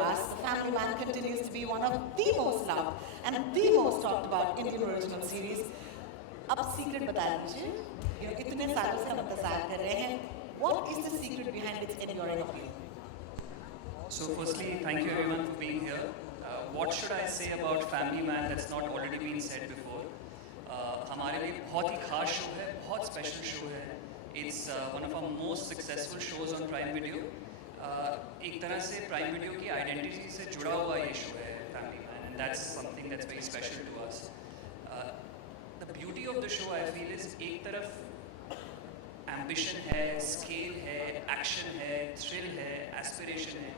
us, The Family Man continues to be one of the most loved and the most talked about Indian original series. अब secret बता दीजिए, इतने सालों से हम इंतजार कर रहे हैं. What is the secret behind its enduring appeal? So firstly, thank you everyone for being here. What should I say about Family Man that's not already been said before? हमारे लिए बहुत ही खास शो है, बहुत स्पेशल शो है. It's one of our most successful shows on Prime Video. एक तरह से Prime Video की identity से जुड़ा हुआ ये शो है Family Man, and that's something that's very special to us. The beauty of the show I feel is एक तरफ ambition है, scale है, action है, thrill है, aspiration है,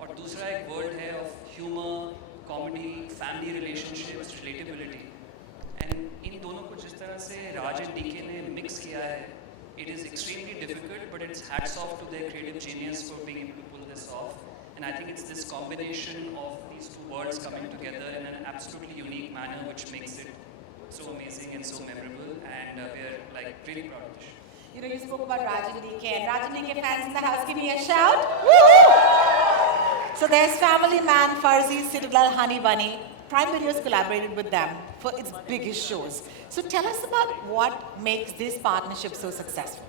और दूसरा एक world है of humor, comedy, family relationships, relatability. And इन दोनों को जिस तरह से राज एंड डीके ने मिक्स किया है, it is extremely difficult, but it's hats off to their creative genius for being able to pull this off. And I think it's this combination of these two worlds coming together in an absolutely unique manner, which makes it so amazing and so memorable. And we're like really proud of this show. You spoke about Raj and DK, and Raj and DK fans in the house, give me a shout. Woo! So there's Family Man, Farzi, Citadel, Honey Bunny. Prime Video's collaborated with them for its biggest shows. So tell us about what makes this partnership so successful.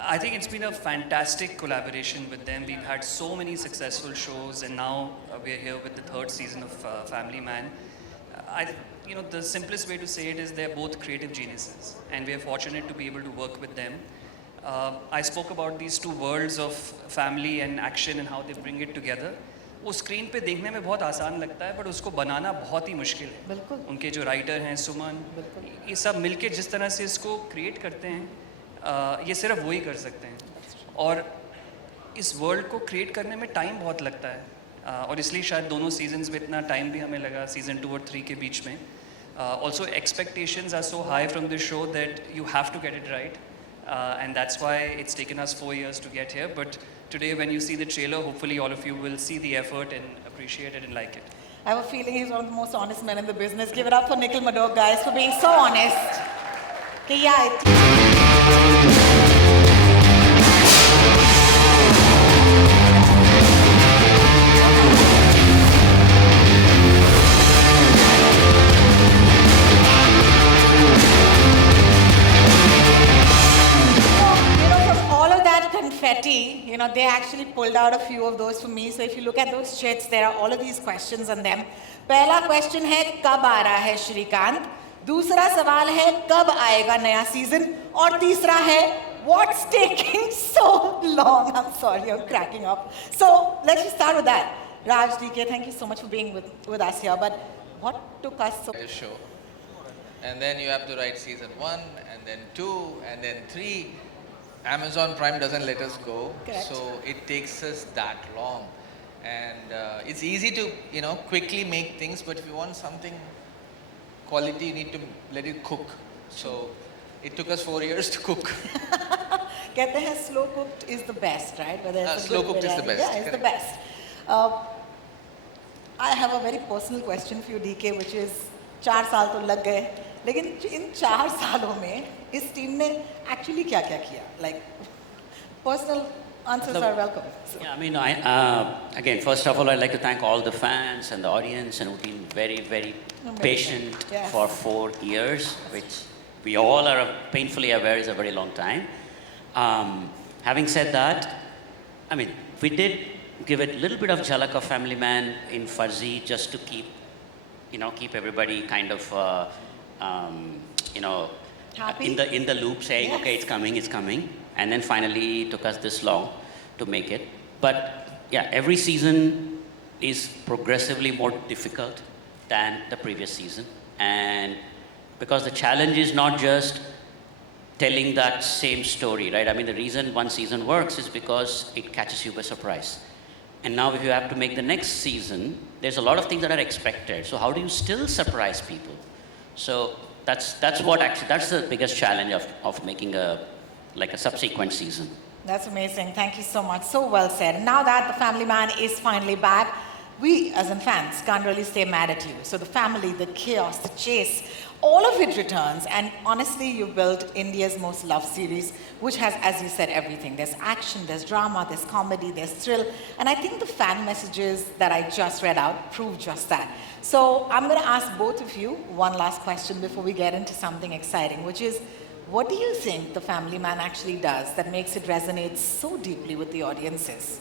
I think it's been a fantastic collaboration with them. We've had so many successful shows, and now we're here with the third season of Family Man. The simplest way to say it is they're both creative geniuses, and we're fortunate to be able to work with them. I spoke about these two worlds of family and action and how they bring it together. वो screen पे देखने में बहुत आसान लगता है, but उसको बनाना बहुत ही मुश्किल है. बिल्कुल. उनके जो राइटर हैं सुमन, ये सब मिलके जिस तरह से इसको क्रिएट करते हैं, ये सिर्फ वही कर सकते हैं. और इस वर्ल्ड को क्रिएट करने में टाइम बहुत लगता है, और इसलिए शायद दोनों सीजन्स में इतना टाइम भी हमें लगा, सीजन 2 और 3 के बीच में. Also expectations are so high from this show that you have to get it right, and that's why it's taken us 4 years to get here. But today when you see the trailer, hopefully all of you will see the effort and appreciate it and like it. I have a feeling he's one of the most honest men in the business. Give it up for Nikhil Madok, guys, for being so honest. Okay, confetti, they actually pulled out a few of those for me. So if you look at those chits, there are all of these questions on them. पहला question है कब आ रहा है श्रीकांत, दूसरा सवाल है कब आएगा नया सीजन, और तीसरा है what's taking so long. I'm sorry, I'm cracking up. So let's just start with that. Raj, DK, thank you so much for being with us here. But what took us so? A show, and then you have to write season 1, and then 2, and then 3. Amazon Prime doesn't let us go. Correct. So it takes us that long, and it's easy to quickly make things, but if you want something quality, you need to let it cook. So it took us 4 years to cook. कहते हैं slow cooked is the best, right? Whether it's slow cooked is the best. Yeah, it's the best. I have a very personal question for you, DK, which is 4 साल तो लग गए, लेकिन इन 4 सालों में इस टीम ने actually क्या-क्या किया? Like, personal answers are welcome. So. Yeah, I mean, again, first of all, I'd like to thank all the fans and the audience, and who've been very, very patient for 4 years, which we all are painfully aware is a very long time. Having said that, I mean, we did give it a little bit of jhalak of Family Man in Farzi, just to keep everybody kind of, happy? in the loop, saying, okay, it's coming. And then finally it took us this long to make it. But yeah, every season is progressively more difficult than the previous season. And because the challenge is not just telling that same story, right? I mean, the reason one season works is because it catches you by surprise. And now if you have to make the next season, there's a lot of things that are expected. So how do you still surprise people? So that's the biggest challenge of making a subsequent season. That's amazing. Thank you so much. So well said. Now that the Family Man is finally back, we as in fans can't really stay mad at you. So the family, the chaos, the chase, All of it returns, and honestly, you've built India's most loved series, which has, as you said, everything. There's action, there's drama, there's comedy, there's thrill, and I think the fan messages that I just read out prove just that. So I'm going to ask both of you one last question before we get into something exciting, which is, what do you think the Family Man actually does that makes it resonate so deeply with the audiences?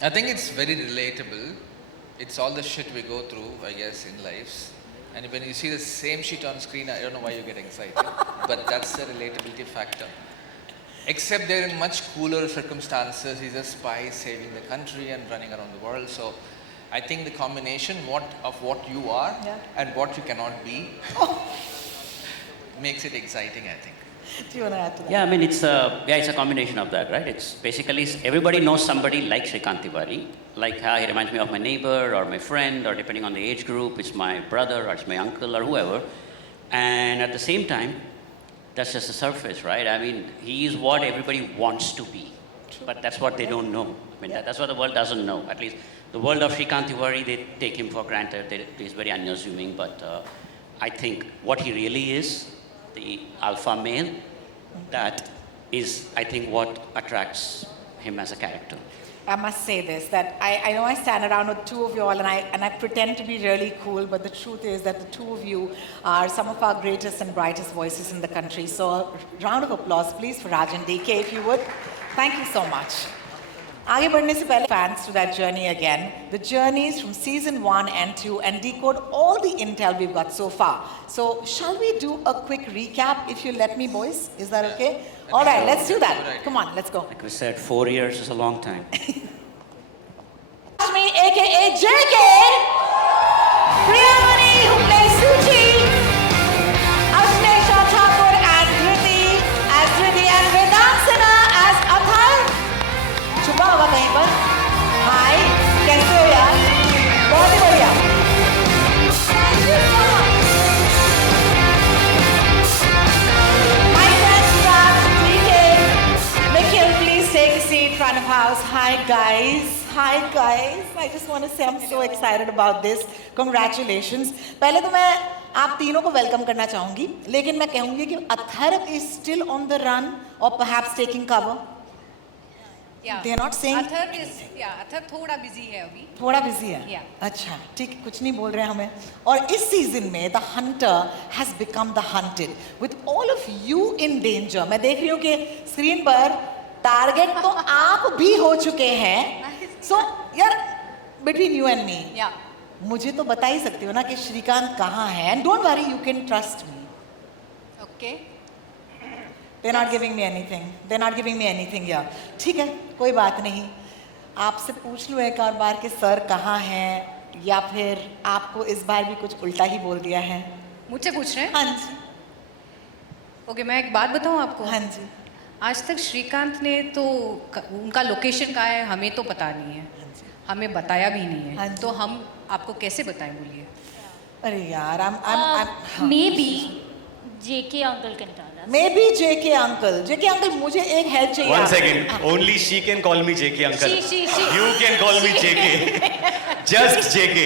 I think it's very relatable. It's all the shit we go through, I guess, in lives. And when you see the same shit on screen, I don't know why you get excited. But that's the relatability factor. Except they're in much cooler circumstances. He's a spy saving the country and running around the world. So I think the combination of what you are and what you cannot be makes it exciting, I think. Do you want to add to that? Yeah, I mean, it's a combination of that, right? It's basically, everybody knows somebody like Shrikant Tiwari. Like, he reminds me of my neighbor or my friend, or depending on the age group, it's my brother or it's my uncle or whoever. And at the same time, that's just the surface, right? I mean, he is what everybody wants to be. But that's what they don't know. I mean, that's what the world doesn't know. At least the world of Shrikant Tiwari, they take him for granted. He's very unassuming. But I think what he really is, the alpha male, that is, I think, what attracts him as a character. I must say this, that I know I stand around with two of you all and I pretend to be really cool, but the truth is that the two of you are some of our greatest and brightest voices in the country. So a round of applause, please, for Raj and DK, if you would. Thank you so much. आगे बढ़ने से पहले fans to that journey again, the journeys from season 1 and 2 and decode all the intel we've got so far. So shall we do a quick recap if you let me, boys? Is that okay? All right, let's do that. Come on, let's go. Like we said, 4 years is a long time. Lakshmi, aka JK, Priyamani, who plays Suchi, Ashnesha Thakur and Dhriti as Dhriti and Vedansana as Athar. छुपा हुआ कहीं पर? Hi, कैसे हो यार? बहुत ही बढ़िया. Thank you so much. My friends, Raj, DK, Nikhil, please take a seat, front of house. Hi guys. Hi guys. I just want to say I'm so excited about this. Congratulations. पहले तो मैं आप तीनों को welcome करना चाहूंगी, लेकिन मैं कहूंगी कि Athar is still on the run or perhaps taking cover. They are not saying. Athar थोड़ा बिजी है अभी. थोड़ा बिजी है. Yeah. अच्छा, ठीक, कुछ नहीं बोल रहे हैं हमें. और इस सीजन में the hunter has become the hunted with all of you in danger. मैं देख रही हूँ कि स्क्रीन पर टारगेट तो आप भी हो चुके हैं. So यार, between you and me, मुझे तो बता ही सकते हो ना कि श्रीकांत कहाँ है. And don't worry, you can trust me. Okay. They're not giving me anything. They're not giving me anything here. ठीक है, कोई बात नहीं. आपसे पूछ लूँ एक और बार कि सर कहाँ हैं, या फिर आपको इस बार भी कुछ उल्टा ही बोल दिया है? मुझसे पूछ रहे हैं? हाँ जी. ओके, मैं एक बात बताऊँ आपको. हाँ जी. आज तक श्रीकांत ने तो उनका लोकेशन कहाँ है हमें तो पता नहीं है. हमें बताया भी नहीं हाँ है. जी. तो हम आपको कैसे बताएं, बोलिए. अरे यार, I'm Maybe JK uncle can tell us. Maybe JK uncle. JK uncle, मुझे एक help चाहिए. One आपसे. second. Only she can call me JK uncle. She. You can call me JK. Just JK.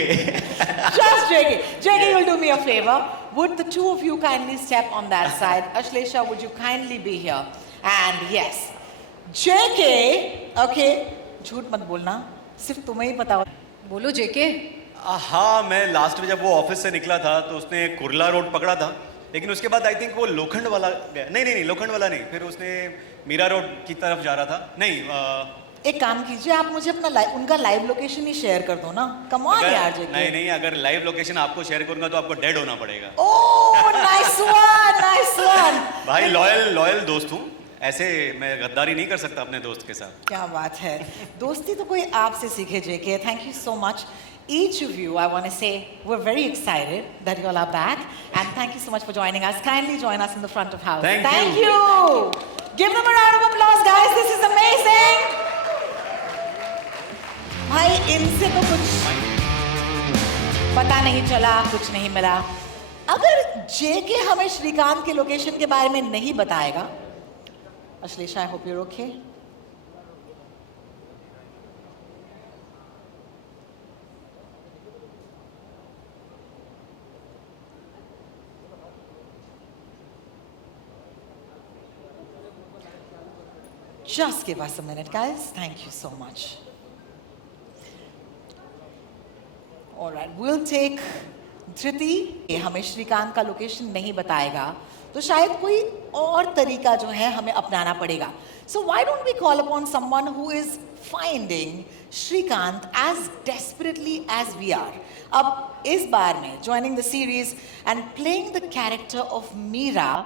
Just JK. JK, you'll do me a favor. Would the two of you kindly step on that side? Ashlesha, would you kindly be here? And yes, JK, okay, झूठ मत बोलना, सिर्फ तुम्हें ही पता हो. बोलो जेके. हाँ, मैं लास्ट में जब वो ऑफिस से निकला था तो उसने कुर्ला रोड पकड़ा था, लेकिन उसके बाद आई थिंक वो लोखंड वाला गया. नहीं, लोखंड वाला नहीं, फिर उसने मीरा रोड की तरफ जा रहा था. नहीं, एक काम कीजिए, आप मुझे अपना उनका लाइव लोकेशन ही शेयर कर दो ना. कम ऑन यार जेके. नहीं, अगर लाइव लोकेशन आपको शेयर करूंगा तो आपको डेड होना पड़ेगा. ओह, नाइस वन. भाई लॉयल दोस्त हूँ, ऐसे मैं गद्दारी नहीं कर सकता अपने दोस्त के साथ. क्या बात है. दोस्ती तो कोई आपसे सीखे JK. Thank you so much. Each of you, I want to say, we're very excited that you all are back, and thank you so much for joining us. Kindly join us in the front of house. Thank you. Give them a round of applause, guys. This is amazing. भाई, इनसे तो कुछ पता नहीं चला, कुछ नहीं मिला. अगर जेके हमें श्रीकांत के लोकेशन के बारे में नहीं बताएगा, Ashleisha, I hope you're okay. Just give us a minute, guys. Thank you so much. All right, we'll take धृति. हमें श्रीकांत का लोकेशन नहीं बताएगा तो शायद कोई और तरीका जो है हमें अपनाना पड़ेगा. So why don't we call upon someone who is finding Shrikant as desperately as we are. अब इस बार में joining the series and playing the character of Meera.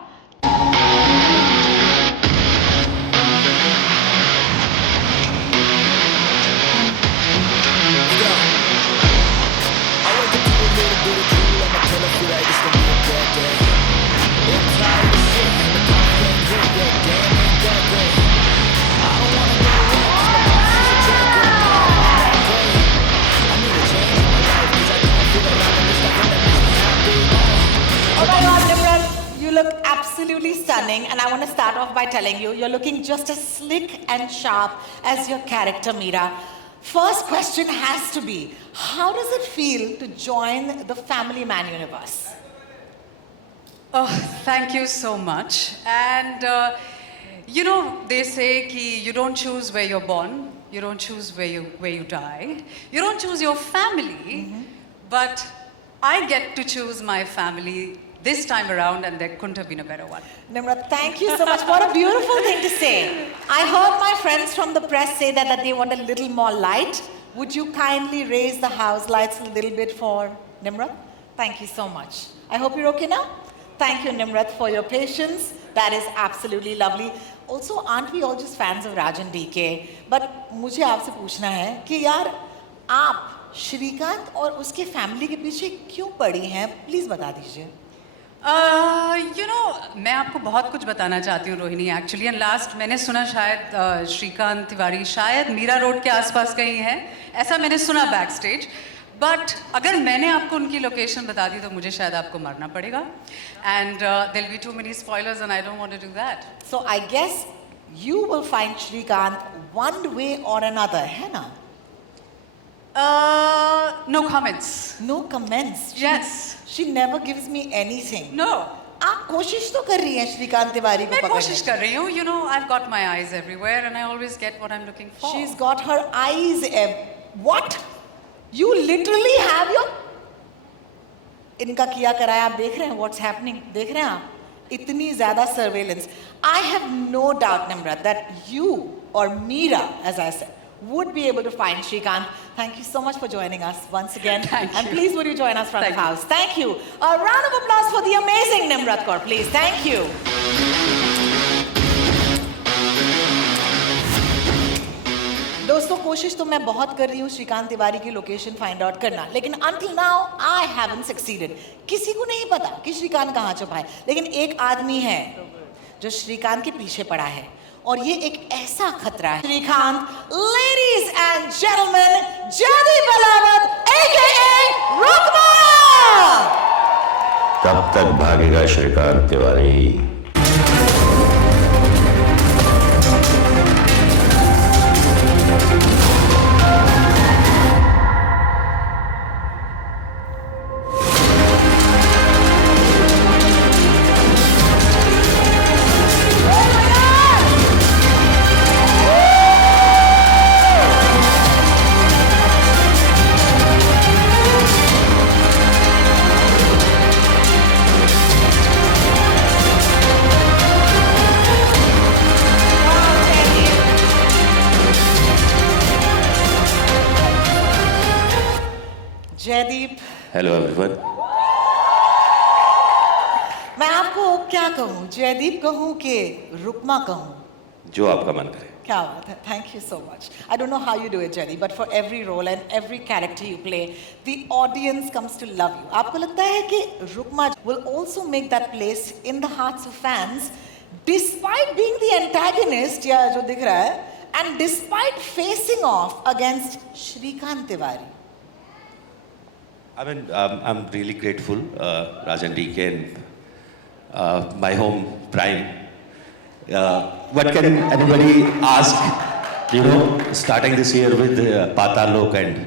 Oh my God, Nimrat, you look absolutely stunning, and I want to start off by telling you, you're looking just as slick and sharp as your character, Meera. First question has to be, how does it feel to join the Family Man universe? Oh, thank you so much. And you know, they say ki you don't choose where you're born, you don't choose where you die, you don't choose your family, but I get to choose my family this time around, and there couldn't have been a better one. Nimrat, thank you so much. What a beautiful thing to say. I heard my friends from the press say that they want a little more light. Would you kindly raise the house lights a little bit for Nimrat? Thank you so much. I hope you're okay now. Thank you, Nimrat, for your patience. That is absolutely lovely. Also, aren't we all just fans of Rajan DK? But मुझे आपसे पूछना है कि यार आप श्रीकांत और उसके family के पीछे क्यों पड़ी हैं? प्लीज बता दीजिए. You know, मैं आपको बहुत कुछ बताना चाहती हूँ रोहिणी एक्चुअली. एंड लास्ट मैंने सुना शायद श्रीकांत तिवारी शायद मीरा रोड के आसपास कहीं है, ऐसा मैंने सुना बैक स्टेज. बट अगर मैंने आपको उनकी लोकेशन बता दी तो मुझे शायद आपको मरना पड़ेगा. And there will be too many spoilers and I don't want to do that. So I guess you will find Shrikant one way or another, है ना? No comments. No comments. Yes. She never gives me anything. No. आप कोशिश तो कर रही हैं श्रीकांत तिवारी को मैं पकड़ने कोशिश की. कर रही हूँ. You know, I've got my eyes everywhere and I always get what I'm looking for. She's got her eyes. What? You literally have your. इनका किया कराया आप देख रहे हैं. What's happening? देख रहे हैं आप? इतनी ज़्यादा surveillance. I have no doubt, Nimrat, that you or Meera, as I said, would be able to find Shrikant. Thank you so much for joining us once again. Thank and you. please would you join us front Thank of house. Thank you. A round of applause for the amazing Nimrat Kaur, please. Thank you. दोस्तों कोशिश तो मैं बहुत कर रही हूँ श्रीकांत तिवारी की location find out करना, लेकिन until now I haven't succeeded. किसी को नहीं पता कि श्रीकांत कहाँ छुपा है, लेकिन एक आदमी है जो श्रीकांत के पीछे पड़ा है और ये एक ऐसा खतरा है. Shrikant, ladies and gentlemen, Jaideep बलावत aka Rukma. कब तक भागेगा श्रीकांत तिवारी? Jaideep, hello everyone. मैं आपको क्या कहूँ, जयदीप कहूँ कि रुकमा कहूँ? जो आपका मन करे. क्या बात है. Thank you so much. I don't know how you do it, Jaydeep, but for every role and every character you play, the audience comes to love you. आपको लगता है कि Rukma will also make that place in the hearts of fans, despite being the antagonist या जो दिख रहा है, and despite facing off against Shrikant Tiwari. I mean, I'm really grateful, Rajan DK and my home Prime. What can anybody ask? You know, starting this year with Patal Lok and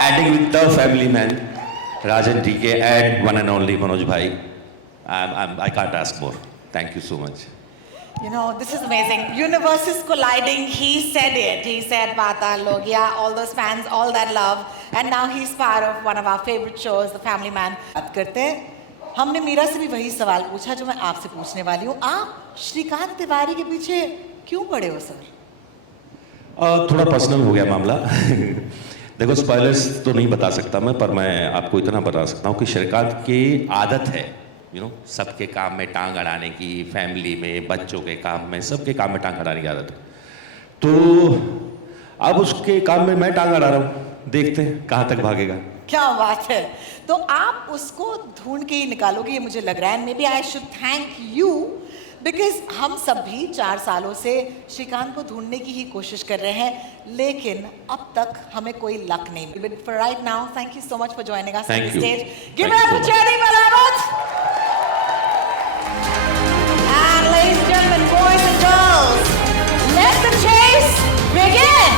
ending with the Family Man, Rajan DK and one and only Manoj Bhai. I can't ask more. Thank you so much. You know, this is amazing. Universes colliding. He said it. He said Paatal Logia, all those fans, all that love. And now he's part of one of our favorite shows, The Family Man. बात करते हैं. हमने मीरा से भी वही सवाल पूछा जो मैं आपसे पूछने वाली हूँ. आप श्रीकांत तिवारी के पीछे क्यों पड़े हो सर? थोड़ा पर्सनल हो गया मामला. देखो स्पॉयलर्स तो नहीं बता सकता मैं, पर मैं आपको इतना बता सकता हूँ कि श्रीकांत की आदत है सबके काम में टांग अड़ाने की, फैमिली में, बच्चों के काम में, सबके काम में टांग अड़ाने की आदत है. तो अब उसके काम में मैं टांग अड़ा रहा हूँ, देखते हैं कहाँ तक भागेगा. क्या बात है. तो आप उसको ढूंढ के ही निकालोगे ये मुझे लग रहा है. Maybe I should thank you because हम सब भी 4 सालों से श्रीकांत को ढूंढने की ही कोशिश कर रहे हैं, लेकिन अब तक हमें कोई लक नहीं मिली. But for right now thank you so much for joining us on the stage. Give it up for Cherry Balawat. And ladies and gentlemen, boys and girls, let the chase begin.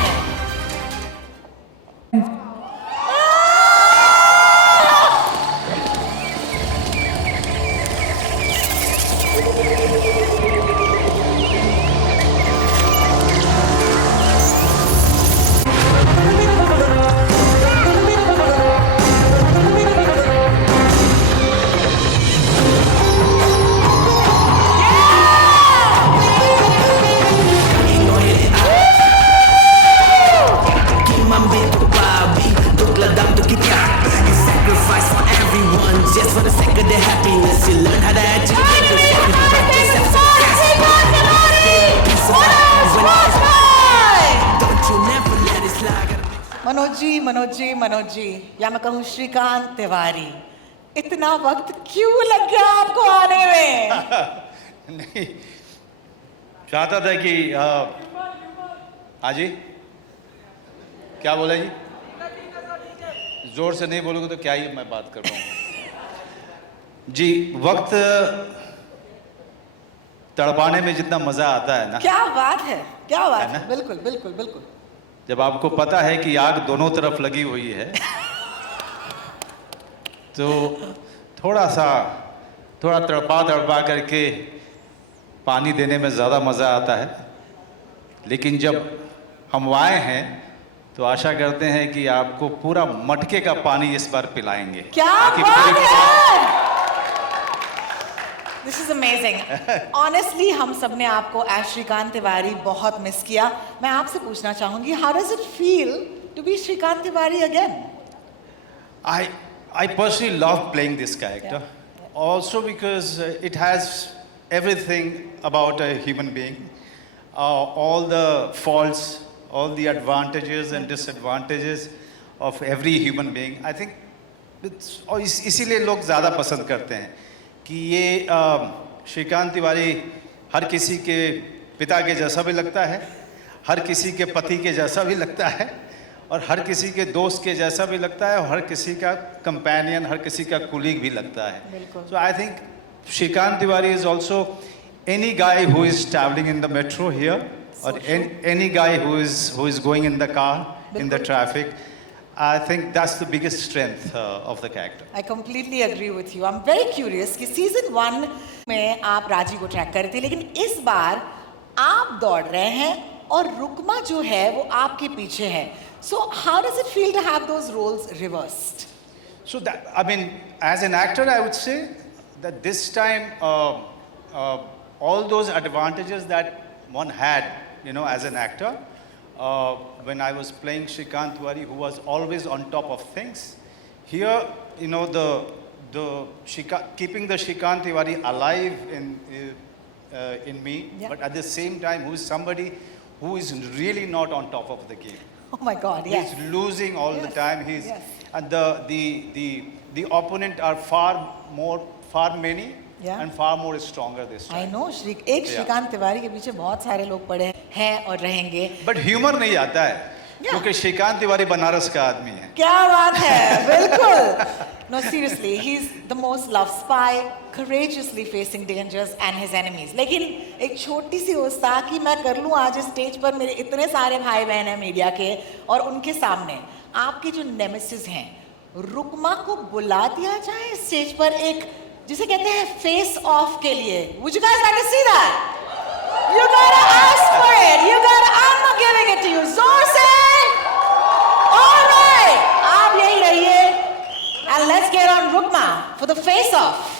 Manoj ji, या मैं कहूँ श्रीकांत तिवारी, इतना वक्त क्यों लग गया आपको आने में? नहीं, चाहता था कि हाँ जी, क्या बोला जी? जोर से नहीं बोलोगे तो क्या ही मैं बात कर पाऊँ जी. वक्त तड़पाने में जितना मजा आता है ना. क्या बात है, क्या बात है. बिल्कुल बिल्कुल बिल्कुल. जब आपको पता है कि आग दोनों तरफ लगी हुई है तो थोड़ा तड़पा करके पानी देने में ज़्यादा मज़ा आता है. लेकिन जब हम आए हैं तो आशा करते हैं कि आपको पूरा मटके का पानी इस बार पिलाएंगे. क्या बात है. This is amazing. Honestly, हम सब ने आपको एज श्रीकांत तिवारी बहुत मिस किया. मैं आपसे पूछना चाहूंगी, how does it feel to be Shrikant Tiwari again? I personally love playing this character. Yeah. Also because it has everything about a human being. All the faults, all the advantages and disadvantages of every human being. I think इसीलिए लोग ज़्यादा पसंद करते हैं कि ये श्रीकांत तिवारी हर किसी के पिता के जैसा भी लगता है, हर किसी के पति के जैसा भी लगता है, और हर किसी के दोस्त के जैसा भी लगता है, और हर किसी का कंपेनियन, हर किसी का कुलीग भी लगता है. So I think Shrikant Tiwari is also any guy who is travelling in the metro here, और any guy who is going in the car, in the traffic. I think that's the biggest strength of the character. I completely agree with you. I'm very curious कि season 1 में आप राजी को track कर रहे थे, लेकिन इस बार आप दौड़ रहे हैं और रुकमा जो है वो आपके पीछे है. So how does it feel to have those roles reversed? So that, I mean, as an actor, I would say that this time all those advantages that one had, as an actor. When I was playing Shrikant Tiwari, who was always on top of things, here, keeping the Shrikant Tiwari alive in me, yeah. But at the same time, who is somebody who is really not on top of the game. Oh my God! Yes. He's losing all the time. Yes. And the opponent are far many. Yeah. And far more stronger this time. I know. एक श्रीकांत तिवारी के पीछे बहुत सारे लोग पड़े हैं और रहेंगे. But humor नहीं आता है, क्योंकि श्रीकांत तिवारी बनारस का आदमी है. क्या बात है, बिल्कुल. No, seriously, he's the most loved spy, courageously facing dangers and his enemies. लेकिन एक छोटी सी होता कि मैं कर लूँ आज स्टेज पर, मेरे इतने सारे भाई बहन हैं मीडिया के, और उनके सामने आपके जो नेमेसिस हैं, रुकमा को बुला दिया जाए स्टेज पर एक जिसे कहते हैं फेस ऑफ के लिए. Would you guys like to see that? You gotta ask for it. You gotta. I'm not giving it to you. Zor se. All right. आप यही रहिए. And let's get on Rukma for the face-off.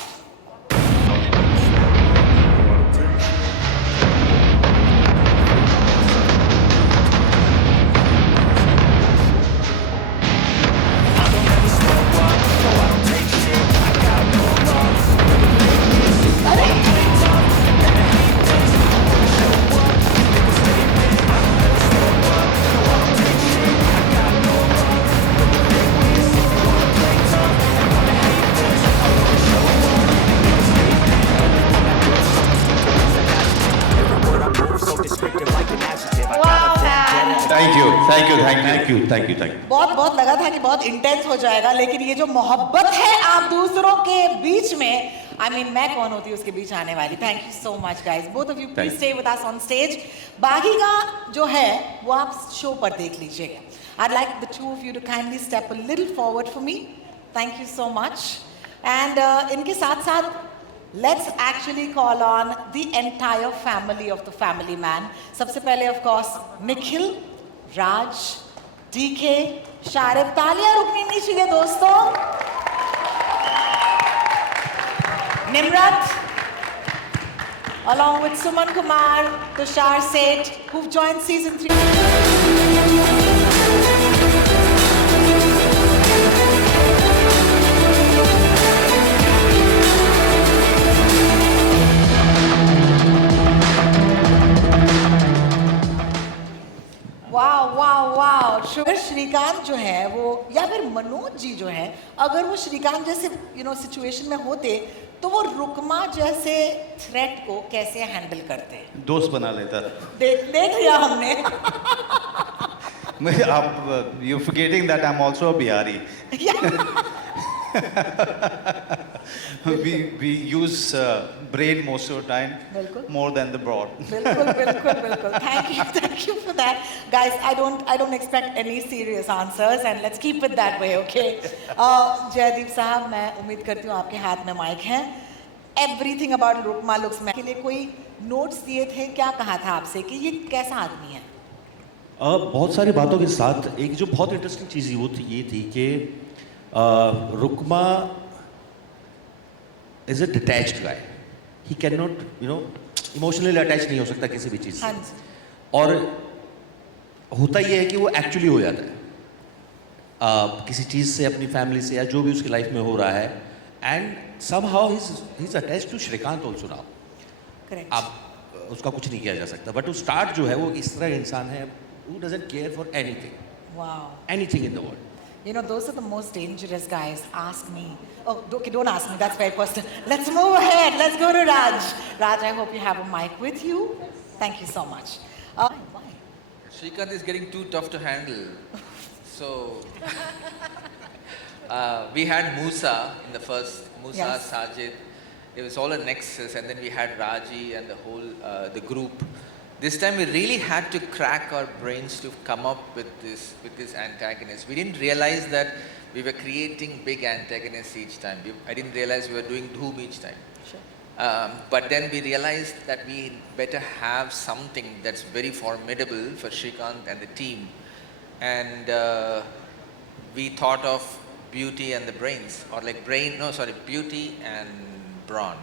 Thank you. बहुत लगा था कि बहुत intense हो जाएगा, लेकिन ये जो मोहब्बत है आप दूसरों के बीच में, I mean, मैं कौन होती हूँ उसके बीच आने वाली. Thank you so much guys. Both of you please stay with us on stage. बाकी का जो है वो आप शो पर देख लीजिएगा. I'd like the two of you to kindly step a little forward for me. Thank you so much. And इनके साथ साथ let's actually call on the entire family of the family man. सबसे पहले of course Nikhil, Raj, DK, Sharib. तालियां रुकनी नहीं चाहिए दोस्तों. Nimrat, along with Suman Kumar, Tushar Seth, who've joined season 3. वाह. अगर श्रीकांत जो है वो या फिर मनोज जी जो है, अगर वो श्रीकांत जैसे सिचुएशन में होते तो वो रुकमा जैसे थ्रेट को कैसे हैंडल करते हैं? दोस्त बना लेता. देख लिया हमने. आप you forgetting that I am also a Bihari. we use brain most of the time. बिल्कुल. More than the broad. बिल्कुल. Thank you for that, guys. I don't expect any serious answers, and let's keep it that way, okay? Jaideep साहब, मैं उम्मीद करती हूँ आपके हाथ में माइक है. Everything about रुकमा looks के लिए कोई नोट्स दिए थे? क्या कहा था आपसे कि ये कैसा आदमी है? बहुत सारी बातों के साथ एक जो बहुत इंटरेस्टिंग चीज़ ये थी कि Rukma is a detached guy. He can not emotionally attach नहीं हो सकता किसी भी चीज़ से. और होता ये है कि वो एक्चुअली हो जाता है किसी चीज़ से, अपनी फैमिली से, या जो भी उसकी लाइफ में हो रहा है. And somehow he is attached to Srikanth also now. Correct. आप उसका कुछ नहीं किया जा सकता. बट वो स्टार्ट जो है वो इस तरह का इंसान है who doesn't care for anything. Wow. Anything in the world. Those are the most dangerous guys. Ask me. Oh, okay, don't ask me. That's very personal. Let's move ahead. Let's go to Raj. Raj, I hope you have a mic with you. Thank you so much. Why? Srikanth is getting too tough to handle. So, we had Musa in the first, Yes. Sajid. It was all a nexus, and then we had Raji and the whole, the group. This time we really had to crack our brains to come up with this antagonist. We didn't realize that we were creating big antagonists each time. I didn't realize we were doing Dhoom each time. Sure. But then we realized that we better have something that's very formidable for Srikanth and the team. And we thought of Beauty and the Brains, or like Beauty and Brawn.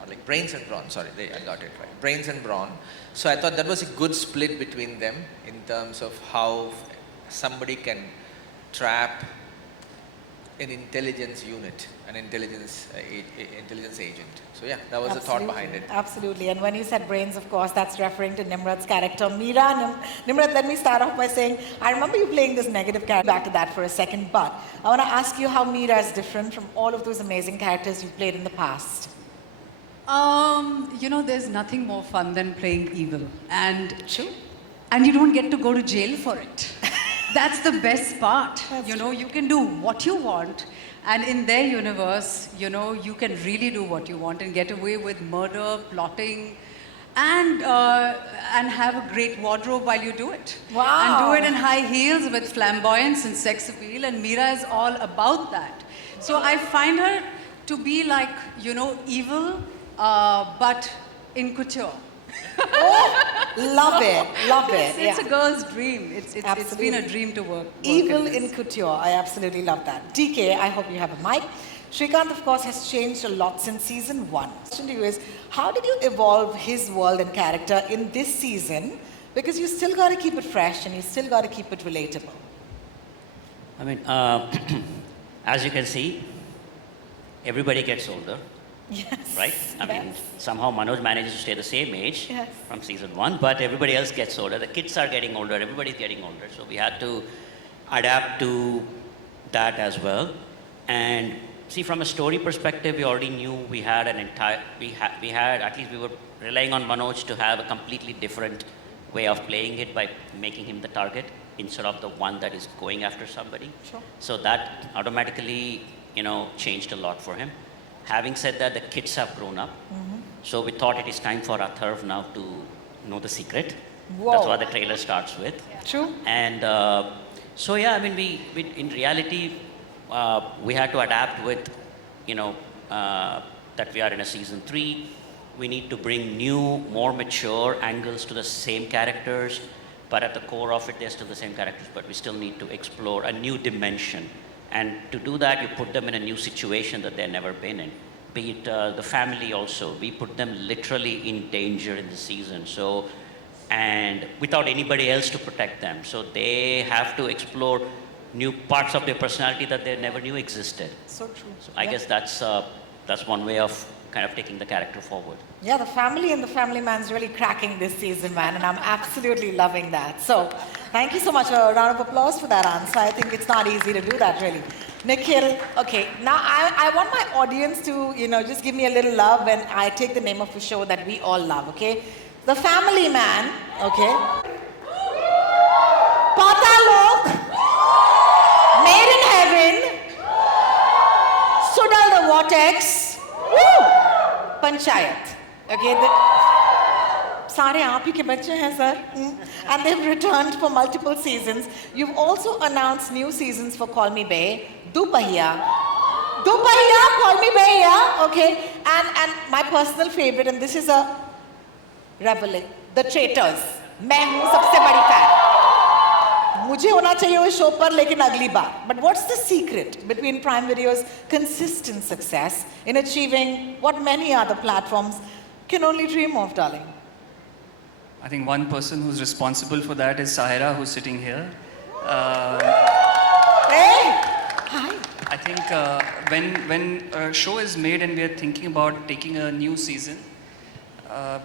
Or like Brains and Brawn, sorry, I got it right. Brains and Brawn. So I thought that was a good split between them in terms of how somebody can trap an intelligence unit, an intelligence agent. So yeah, that was the thought behind it. Absolutely. And when you said brains, of course, that's referring to Nimrat's character, Meera. Nimrat, let me start off by saying, I remember you playing this negative character. Back to that for a second, but I want to ask you how Meera is different from all of those amazing characters you've played in the past. There's nothing more fun than playing evil, and True. and you don't get to go to jail for it. That's the best part. You can do what you want, and in their universe, you can really do what you want and get away with murder, plotting, and have a great wardrobe while you do it. Wow. And do it in high heels with flamboyance and sex appeal, and Meera is all about that. So I find her to be like, evil, but in couture. Love it, love it. It's yeah. a girl's dream. It's been Absolutely. a dream to work Evil in in this. couture. I absolutely love that. DK, I hope you have a mic. Shrikant, of course, has changed a lot since season 1. Question to you is, how did you evolve his world and character in this season? Because you still got to keep it fresh and you still got to keep it relatable. I mean, as you can see, everybody gets older, Yes. right? I mean, Yes. somehow Manoj manages to stay the same age Yes. from season 1, but everybody else gets older. The kids are getting older, everybody's getting older. So we had to adapt to that as well. And see, from a story perspective, we already knew we had at least we were relying on Manoj to have a completely different way of playing it by making him the target instead of the one that is going after somebody. Sure. So that automatically, changed a lot for him. Having said that, the kids have grown up. So we thought it is time for Atharv now to know the secret. Whoa. That's what the trailer starts with. True. And so yeah, I mean, we in reality, we had to adapt with, that we are in a season 3. We need to bring new, more mature angles to the same characters, but at the core of it, they're still the same characters, but we still need to explore a new dimension. And to do that, you put them in a new situation that they've never been in. Be it the family also. We put them literally in danger in the season. So, and without anybody else to protect them. So they have to explore new parts of their personality that they never knew existed. So true. So I guess that's one way of kind of taking the character forward. Yeah, the family and the family man's really cracking this season, man, and I'm absolutely loving that. So, thank you so much. A round of applause for that answer. I think it's not easy to do that, really. Nikhil, okay, now I want my audience to, just give me a little love when I take the name of a show that we all love, okay? The Family Man, okay? Patalok, Made in Heaven, Sudal the Vortex, woo! Panchayat. Okay, सारे आप ही के बच्चे हैं sir, and they've returned for multiple seasons. You've also announced new seasons for Call Me Bay, Dupahiya, Call Me Bay, yeah, okay, and my personal favorite, and this is a reveling, The Traitors. मैं हूँ सबसे बड़ी fan. मुझे होना चाहिए वो show पर लेकिन अगली बार. But what's the secret between Prime Video's consistent success in achieving what many other platforms can only dream of, darling? I think one person who's responsible for that is Sahira, who's sitting here. Hey! Hi. I think when a show is made and we are thinking about taking a new season,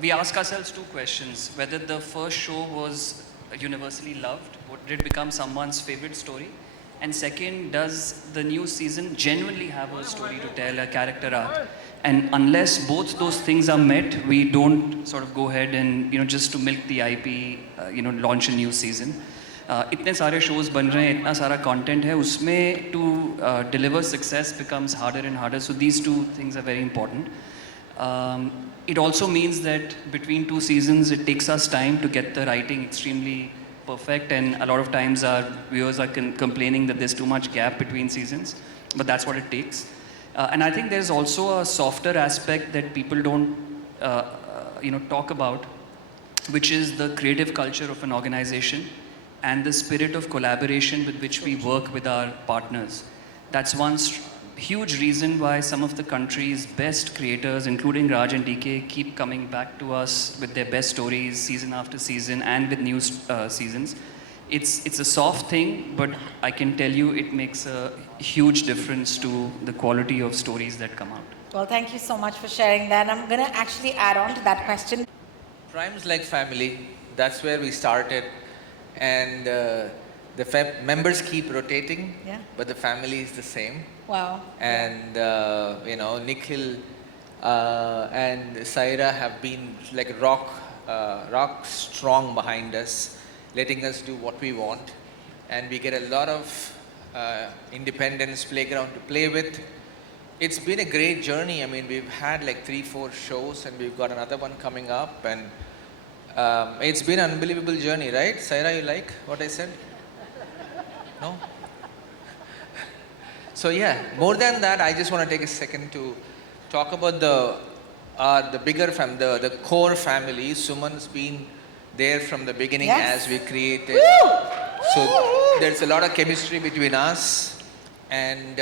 we ask ourselves 2 questions. Whether the first show was universally loved, did it become someone's favorite story? And second, does the new season genuinely have a story to tell, a character arc? And unless both those things are met, we don't sort of go ahead and, just to milk the IP, launch a new season. इतने सारे shows बन रहे हैं, इतना सारा content है, उसमें to deliver success becomes harder and harder. So these 2 things are very important. It also means that between 2 seasons, it takes us time to get the writing extremely perfect, and a lot of times our viewers are complaining that there's too much gap between seasons, but that's what it takes. And I think there's also a softer aspect that people don't, talk about, which is the creative culture of an organization and the spirit of collaboration with which we work with our partners. That's one huge reason why some of the country's best creators, including Raj and DK, keep coming back to us with their best stories season after season and with new seasons. It's a soft thing, but I can tell you it makes a huge difference to the quality of stories that come out. Well, thank you so much for sharing that. I'm going to actually add on to that question. Prime's like family. That's where we started. And the members keep rotating, Yeah. but the family is the same. Wow. And Nikhil and Saira have been like rock strong behind us, letting us do what we want, and we get a lot of independence playground to play with. It's been a great journey. I mean, we've had like 3-4 shows, and we've got another one coming up, and it's been an unbelievable journey, right? Saira, you like what I said? No? So yeah, more than that, I just want to take a second to talk about the are the bigger the core family. Suman's been there from the beginning Yes. as we created. So there's a lot of chemistry between us, and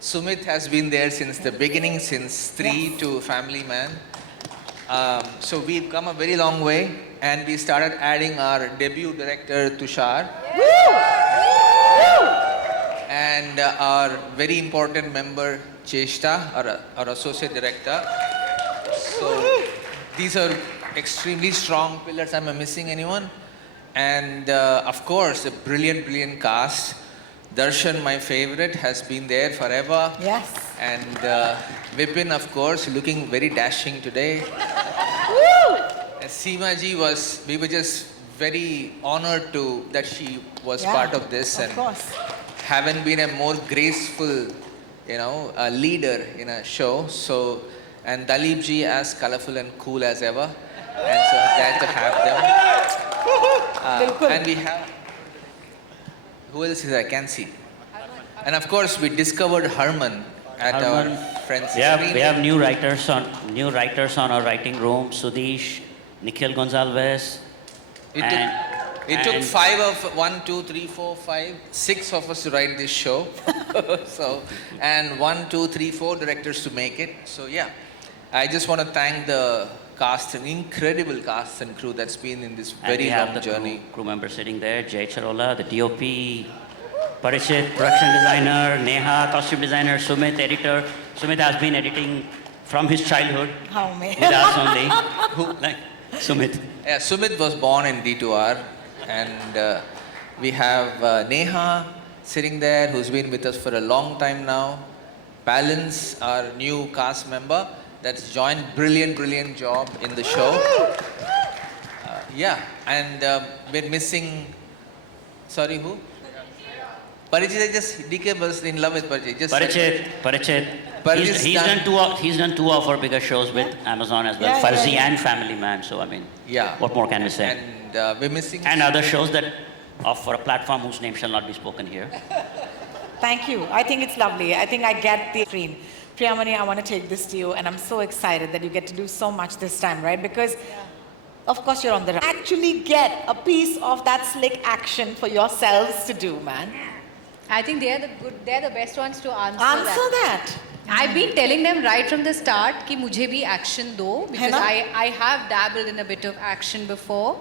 Sumit has been there since the beginning, since 3 to Family Man. So we've come a very long way, and we started adding our debut director Tushar. And our very important member Cheshta, our associate director. So these are extremely strong pillars. Am I missing anyone? And of course, a brilliant cast. Darshan, my favorite, has been there forever. Yes. And Vipin, of course, looking very dashing today. And Seema ji we were just very honored that she was Yeah, part of this. of And course. haven't been a more graceful, a leader in a show. So, and Dalip ji as colorful and cool as ever. And so glad to have them. Bilkul. And we have, who else is I can see? And of course, we discovered Harman at Harman. our friend's We have screening. new writers on our writing room. Sudesh, Nikhil Gonzalez. It took 6 of us to write this show. So, and 1, 2, 3, 4 directors to make it. So yeah, I just want to thank the cast, an incredible cast and crew that's been in this And very we have long the journey. crew member sitting there, Jay Charola, the DOP, Parishit, production designer, Neha, costume designer, Sumit, editor. Sumit has been editing from his childhood How may? with us only. Sumit. Yeah, Sumit was born in D2R, and we have Neha sitting there, who's been with us for a long time now. Balance, our new cast member, that's joined brilliant job in the show. Yeah, and we're missing. Sorry, who? Parichet, DK was in love with Parichet. Parishit. Parishit's He's done two of our bigger shows with Amazon as well, Yeah, Farzi yeah. and Family Man. So I mean, Yeah. what more can we say? And we're missing. And other shows that offer a platform whose name shall not be spoken here. Thank you. I think it's lovely. I think I get the screen. Priyamani, I want to take this to you, and I'm so excited that you get to do so much this time, right? Because, of course, you're on the actually get a piece of that slick action for yourselves to do, man. I think they're the best ones to answer Answer that. that. I've been telling them right from the start कि मुझे भी action दो because ना? I have dabbled in a bit of action before.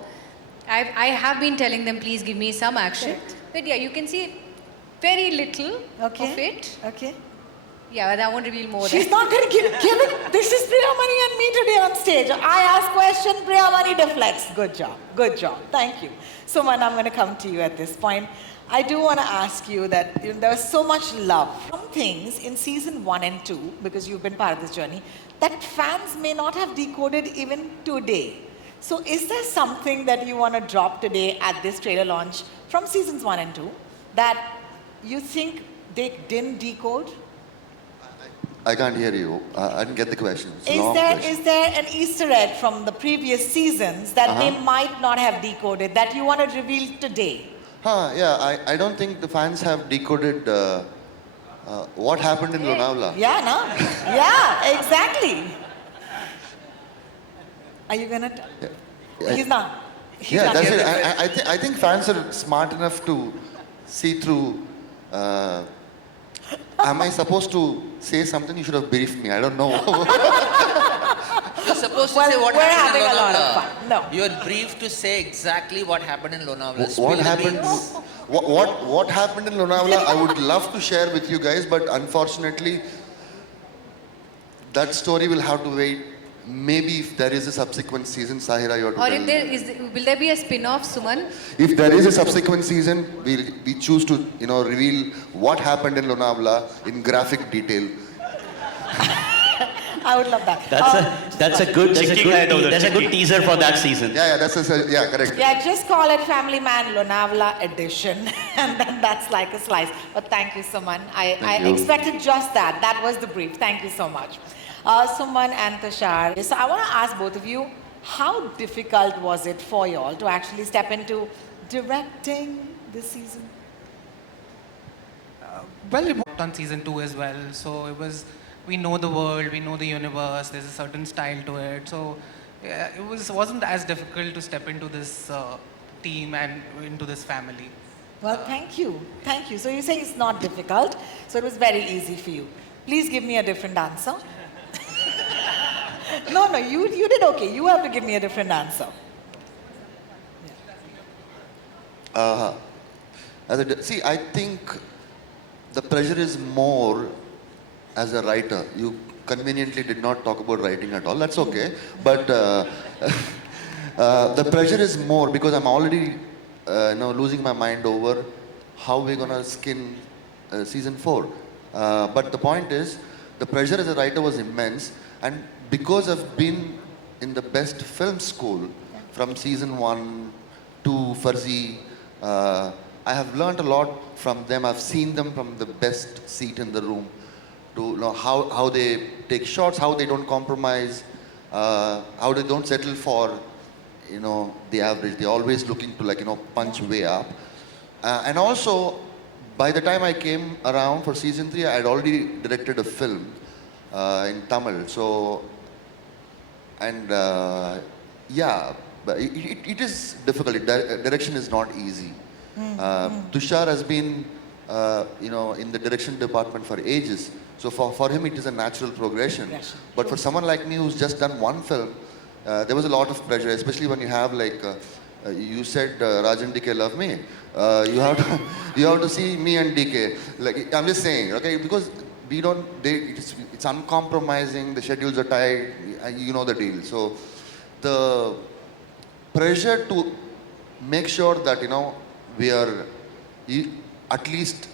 I have been telling them please give me some action. But yeah, you can see very little Okay. of it. Okay. Yeah, but I won't reveal more. She's than- not going to give it. This is Priyamani and me today on stage. I ask question, Priyamani deflects. Good job. Good job. Thank you. Suman, I'm going to come to you at this point. I do want to ask you that there was so much love. Some things in season 1 and 2, because you've been part of this journey, that fans may not have decoded even today. So is there something that you want to drop today at this trailer launch from seasons 1 and 2 that you think they didn't decode? I can't hear you. I didn't get the question. It's a long question. Is there an Easter egg from the previous seasons that they might not have decoded that you want to reveal today? Yeah, I don't think the fans have decoded what happened in Lonavala. Yeah, no? Yeah, exactly. Are you gonna? He's not. He's Yeah, not that's here. it. I think fans are smart enough to see through. Am I supposed to say something? You should have briefed me. I don't know. You're supposed to Well, say what we're happened in having a lot of Lonavala. fun. No. You're briefed to say exactly what happened in Lonavala. What Spill the happened? beans. What happened in Lonavala? I would love to share with you guys, but unfortunately, that story will have to wait. Maybe if there is a subsequent season, Sahira, you have to Or tell if there me. is, will there be a spin-off, Suman? If there is a subsequent season, we choose to reveal what happened in Lonavala in graphic detail. I would love that. That's a good teaser for that season. Yeah, correct. Yeah, just call it Family Man Lonavala Edition, and then that's like a slice. But thank you, Suman. I you. expected just that. That was the brief. Thank you so much. Suman and Tushar. So I want to ask both of you, how difficult was it for you all to actually step into directing this season? Well, it worked on season 2 as well, so it was we know the world, we know the universe. There's a certain style to it. So yeah, wasn't as difficult to step into this team and into this family. Well, thank you. Thank you. So you say it's not difficult, so it was very easy for you. Please give me a different answer. No, you did okay. You have to give me a different answer. See, I think the pressure is more as a writer. You conveniently did not talk about writing at all. That's okay. But the pressure is more because I'm already losing my mind over how we're gonna skin season 4. But the point is, the pressure as a writer was immense, and because I've been in the best film school from season 1 to Farzi, I have learned a lot from them. I've seen them from the best seat in the room to know how they take shots, how they don't compromise, how they don't settle for the average. They're always looking to punch way up. And also, by the time I came around for season 3, I had already directed a film in Tamil. So, and yeah, but it is difficult. Direction is not easy. Tushar has been, in the direction department for ages. So for him, it is a natural progression. But for someone like me who's just done one film, there was a lot of pressure, especially when you have you said Raj and DK love me. You have to see me and DK. Like I'm just saying, okay, because it's uncompromising. The schedules are tight. You know the deal. So the pressure to make sure that we are at least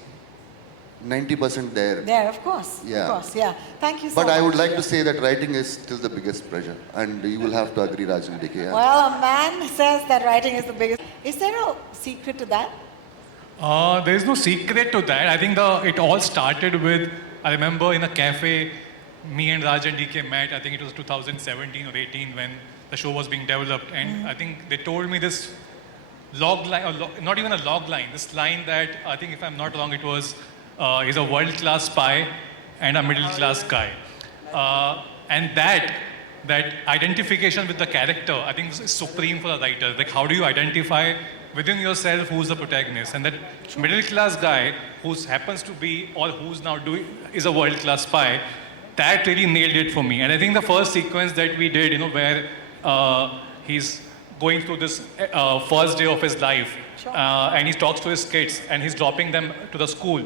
90% there. There, of course. Yeah. Of course, yeah. Thank you so But much. I would like to say that writing is still the biggest pressure, and you will have to agree, Rajan DK. Yeah. Well, a man says that writing is the biggest. Is there a secret to that? There is no secret to that. I think it all started with, I remember in a cafe, me and Raj and DK met. I think it was 2017 or 18 when the show was being developed. And I think they told me this log line, or not even a log line, this line that I think if I'm not wrong, it was, he's a world-class spy and a middle-class guy. And that identification with the character, I think is supreme for a writer. Like how do you identify within yourself who's the protagonist? And that middle-class guy who happens to be, or who's now is a world-class spy, that really nailed it for me. And I think the first sequence that we did, where he's going through this first day of his life, and he talks to his kids, and he's dropping them to the school.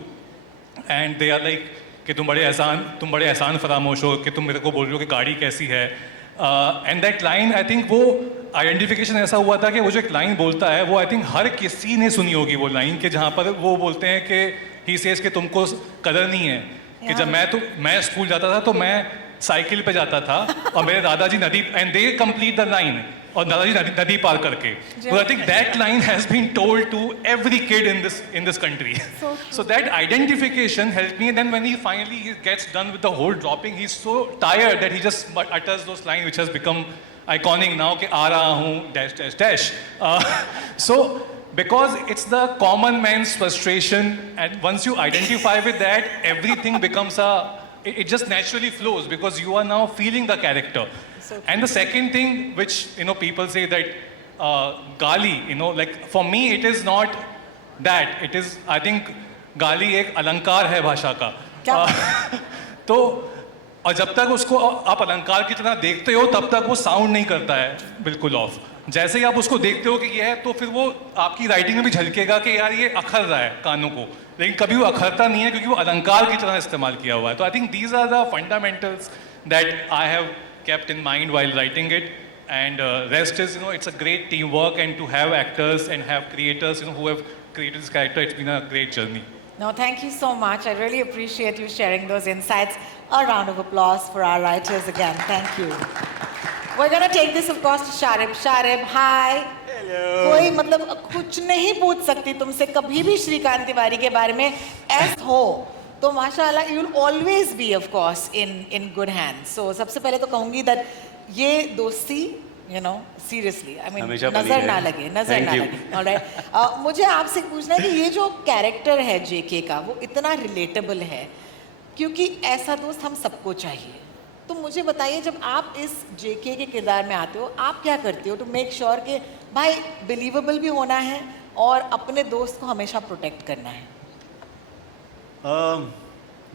And they are like, कि तुम बड़े एहसान फरामोश हो कि तुम मेरे को बोल रहे हो कि गाड़ी कैसी है. And that line I think वो आइडेंटिफिकेशन ऐसा हुआ था कि वो जो एक लाइन बोलता है वो आई थिंक हर किसी ने सुनी होगी वो लाइन कि जहाँ पर वो बोलते हैं कि ही सेज कि तुमको कदर नहीं है कि जब मैं स्कूल जाता था तो मैं साइकिल पे जाता था और मेरे दादाजी नदी and they complete the line और दादाजी नदी पार करके. So I think that line has been told to every kid in this country. So that identification helped me. And then when he finally gets done with the whole dropping, he's so tired that he just utters those lines which has become iconic now कि आ रहा हूँ dash dash dash. So because it's the common man's frustration, and once you identify with that, everything becomes it just naturally flows because you are now feeling the character. And the second thing which people say that gali, like for me it is not that. It is, I think gali एक अलंकार है भाषा का. तो और जब तक उसको आप अलंकार की तरह देखते हो तब तक वो साउंड नहीं करता है बिल्कुल ऑफ. जैसे ही आप उसको देखते हो कि ये है तो फिर वो आपकी राइटिंग में भी झलकेगा कि यार ये अखर रहा है कानों को, लेकिन कभी वो अखरता नहीं है क्योंकि वो अलंकार की तरह इस्तेमाल किया हुआ है. तो I think these are the fundamentals that I have kept in mind while writing it, and rest is it's a great teamwork, and to have actors and have creators who have created this character, it's been a great journey. No, thank you so much. I really appreciate you sharing those insights. A round of applause for our writers again. Thank you. We're going to take this of course to Sharib. Sharib, hi. Hello. कोई मतलब कुछ नहीं पूछ सकती तुमसे कभी भी श्रीकांत तिवारी के बारे में ऐसा हो तो माशाल्लाह you will always be of course in good hands. So सबसे पहले तो कहूँगी that ये दोस्ती seriously I mean नजर ना लगे alright. मुझे आपसे पूछना है कि ये जो कैरेक्टर है जेके का वो इतना relatable है क्योंकि ऐसा दोस्त हम सबको चाहिए. तो मुझे बताइए, जब आप इस जेके के किरदार में आते हो, आप क्या करते हो टू मेक श्योर कि भाई बिलीवेबल भी होना है और अपने दोस्त को हमेशा प्रोटेक्ट करना है?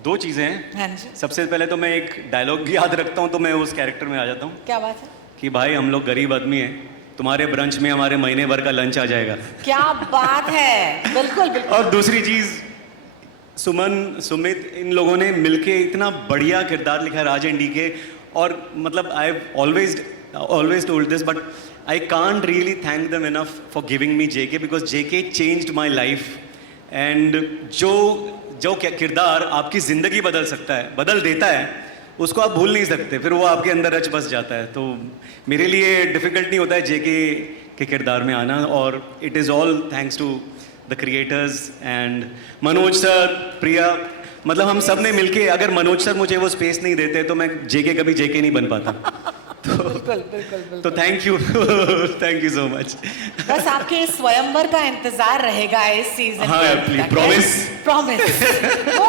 दो चीज़ें हैं. हाँ जी. सबसे पहले तो मैं एक डायलॉग याद रखता हूँ तो मैं उस कैरेक्टर में आ जाता हूँ क्या बात है? कि भाई हम लोग गरीब आदमी हैं, तुम्हारे ब्रंच में हमारे महीने भर का लंच आ जाएगा. क्या बात है, बिल्कुल बिल्कुल. और दूसरी चीज़, सुमन, सुमित, इन लोगों ने मिलके इतना बढ़िया किरदार लिखा है राज एंड डीके. और मतलब I always told this, but I can't really thank them enough for giving me JK, because JK changed my life. And जो किरदार आपकी ज़िंदगी बदल सकता है, बदल देता है, उसको आप भूल नहीं सकते, फिर वो आपके अंदर रच बस जाता है. तो मेरे लिए डिफ़िकल्ट नहीं होता है जेके के किरदार में आना. और it is all thanks to the creators and Manoj sir, Priya. मतलब हम सब ने मिलके, अगर मनोज सर मुझे वो स्पेस नहीं देते तो मैं जेके कभी जेके नहीं बन पाता. बिल्कुल बिल्कुल. तो thank you thank you so much. बस आपके इस स्वयंवर का इंतजार रहेगा इस सीजन. हाँ प्लीज, प्रॉमिस. प्रॉमिस. वो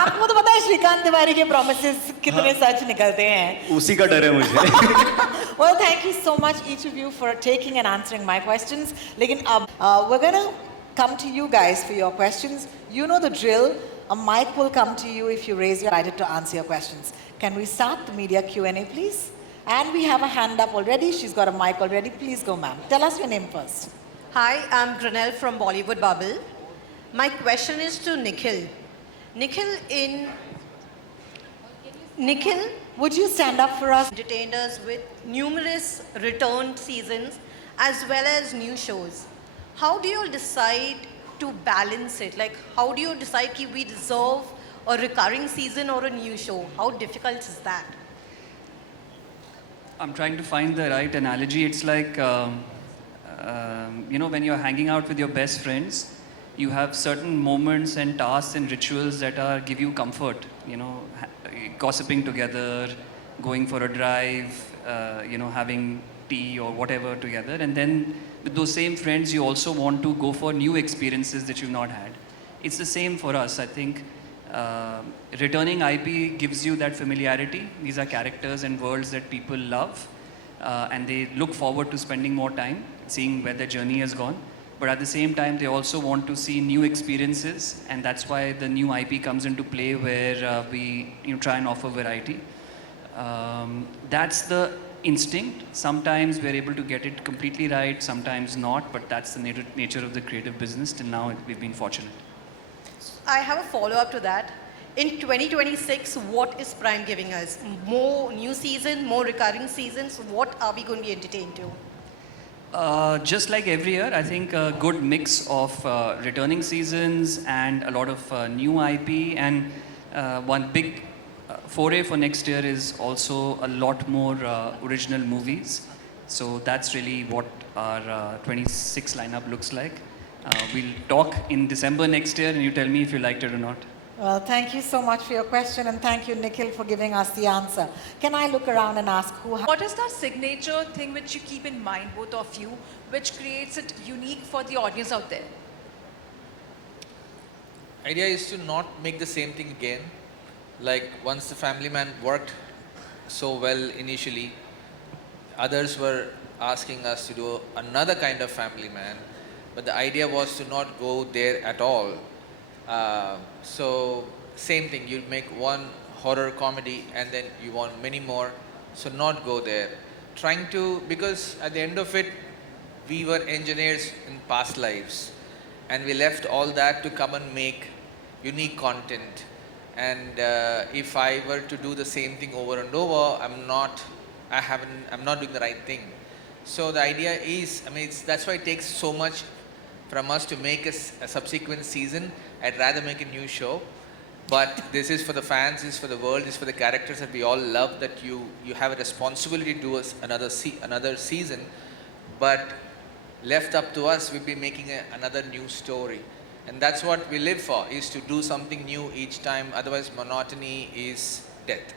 आपको तो पता है श्रीकांत तिवारी के प्रॉमिसेस कितने सच निकलते हैं. उसी का डर है मुझे. Well, thank you so much each of you for taking and answering my questions. लेकिन अब we're gonna come to you guys for your questions. You know the drill. A mic will come to you if you raise your hand to answer your questions. Can we start the media Q&A, please? And we have a hand up already. She's got a mic already. Please go, ma'am. Tell us your name first. Hi, I'm Granelle from Bollywood Bubble. My question is to Nikhil. Nikhil, would you stand up for us? Entertained us with numerous returned seasons as well as new shows. How do you decide to balance it? Like, how do you decide if we deserve a recurring season or a new show? How difficult is that? I'm trying to find the right analogy. It's like, when you're hanging out with your best friends, you have certain moments and tasks and rituals that give you comfort. Gossiping together, going for a drive, having tea or whatever together. And then with those same friends, you also want to go for new experiences that you've not had. It's the same for us, I think. Returning IP gives you that familiarity. These are characters and worlds that people love, and they look forward to spending more time, seeing where their journey has gone. But at the same time, they also want to see new experiences, and that's why the new IP comes into play, where we try and offer variety. That's the instinct. Sometimes we're able to get it completely right, sometimes not, but that's the nature of the creative business. Till now, we've been fortunate. I have a follow-up to that. In 2026, what is Prime giving us? More new season, more recurring seasons? What are we going to be entertained to? Just like every year, I think a good mix of returning seasons and a lot of new IP. And one big foray for next year is also a lot more original movies. So that's really what our 26 lineup looks like. We'll talk in December next year and you tell me if you liked it or not. Well, thank you so much for your question, and thank you, Nikhil, for giving us the answer. Can I look around and ask who... What is that signature thing which you keep in mind, both of you, which creates it unique for the audience out there? Idea is to not make the same thing again. Like once the Family Man worked so well initially, others were asking us to do another kind of Family Man, but the idea was to not go there at all. So same thing, you make one horror comedy and then you want many more, so not go there. Trying to, because at the end of it, we were engineers in past lives and we left all that to come and make unique content. And if I were to do the same thing over and over, I'm not doing the right thing. So the idea is, that's why it takes so much from us to make a subsequent season. I'd rather make a new show, but this is for the fans, this is for the world, this is for the characters that we all love, that you have a responsibility to do another season, but left up to us, we'll be making another new story. And that's what we live for, is to do something new each time, otherwise monotony is death.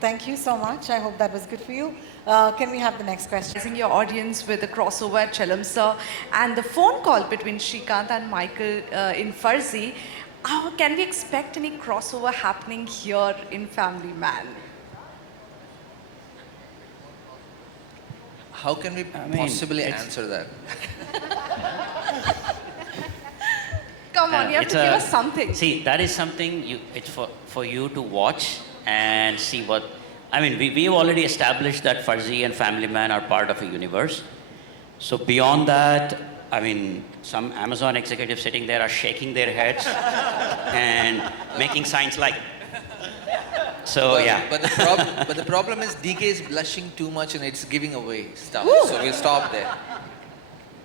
Thank you so much. I hope that was good for you. Can we have the next question? Your audience with a crossover at Chalam Sir and the phone call between Srikanth and Michael in Farzi. Can we expect any crossover happening here in Family Man? How can we possibly answer that? Come on, you have to give us something. See, that is something it's for you to watch and see what. I mean, we've already established that Fuzzy and Family Man are part of a universe. So beyond that, I mean, some Amazon executives sitting there are shaking their heads and making signs like. So But- yeah. But the problem is DK is blushing too much and it's giving away stuff. So we'll stop there.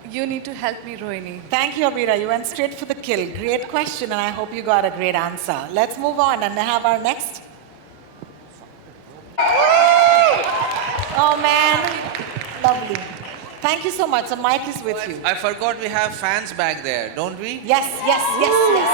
You need to help me, Rohini. Thank you, Abira. You went straight for the kill. Great question, and I hope you got a great answer. Let's move on and have our next. Oh man, lovely. Thank you so much. So Mike is with you. I forgot we have fans back there, don't we? Yes, yes, yes, yes.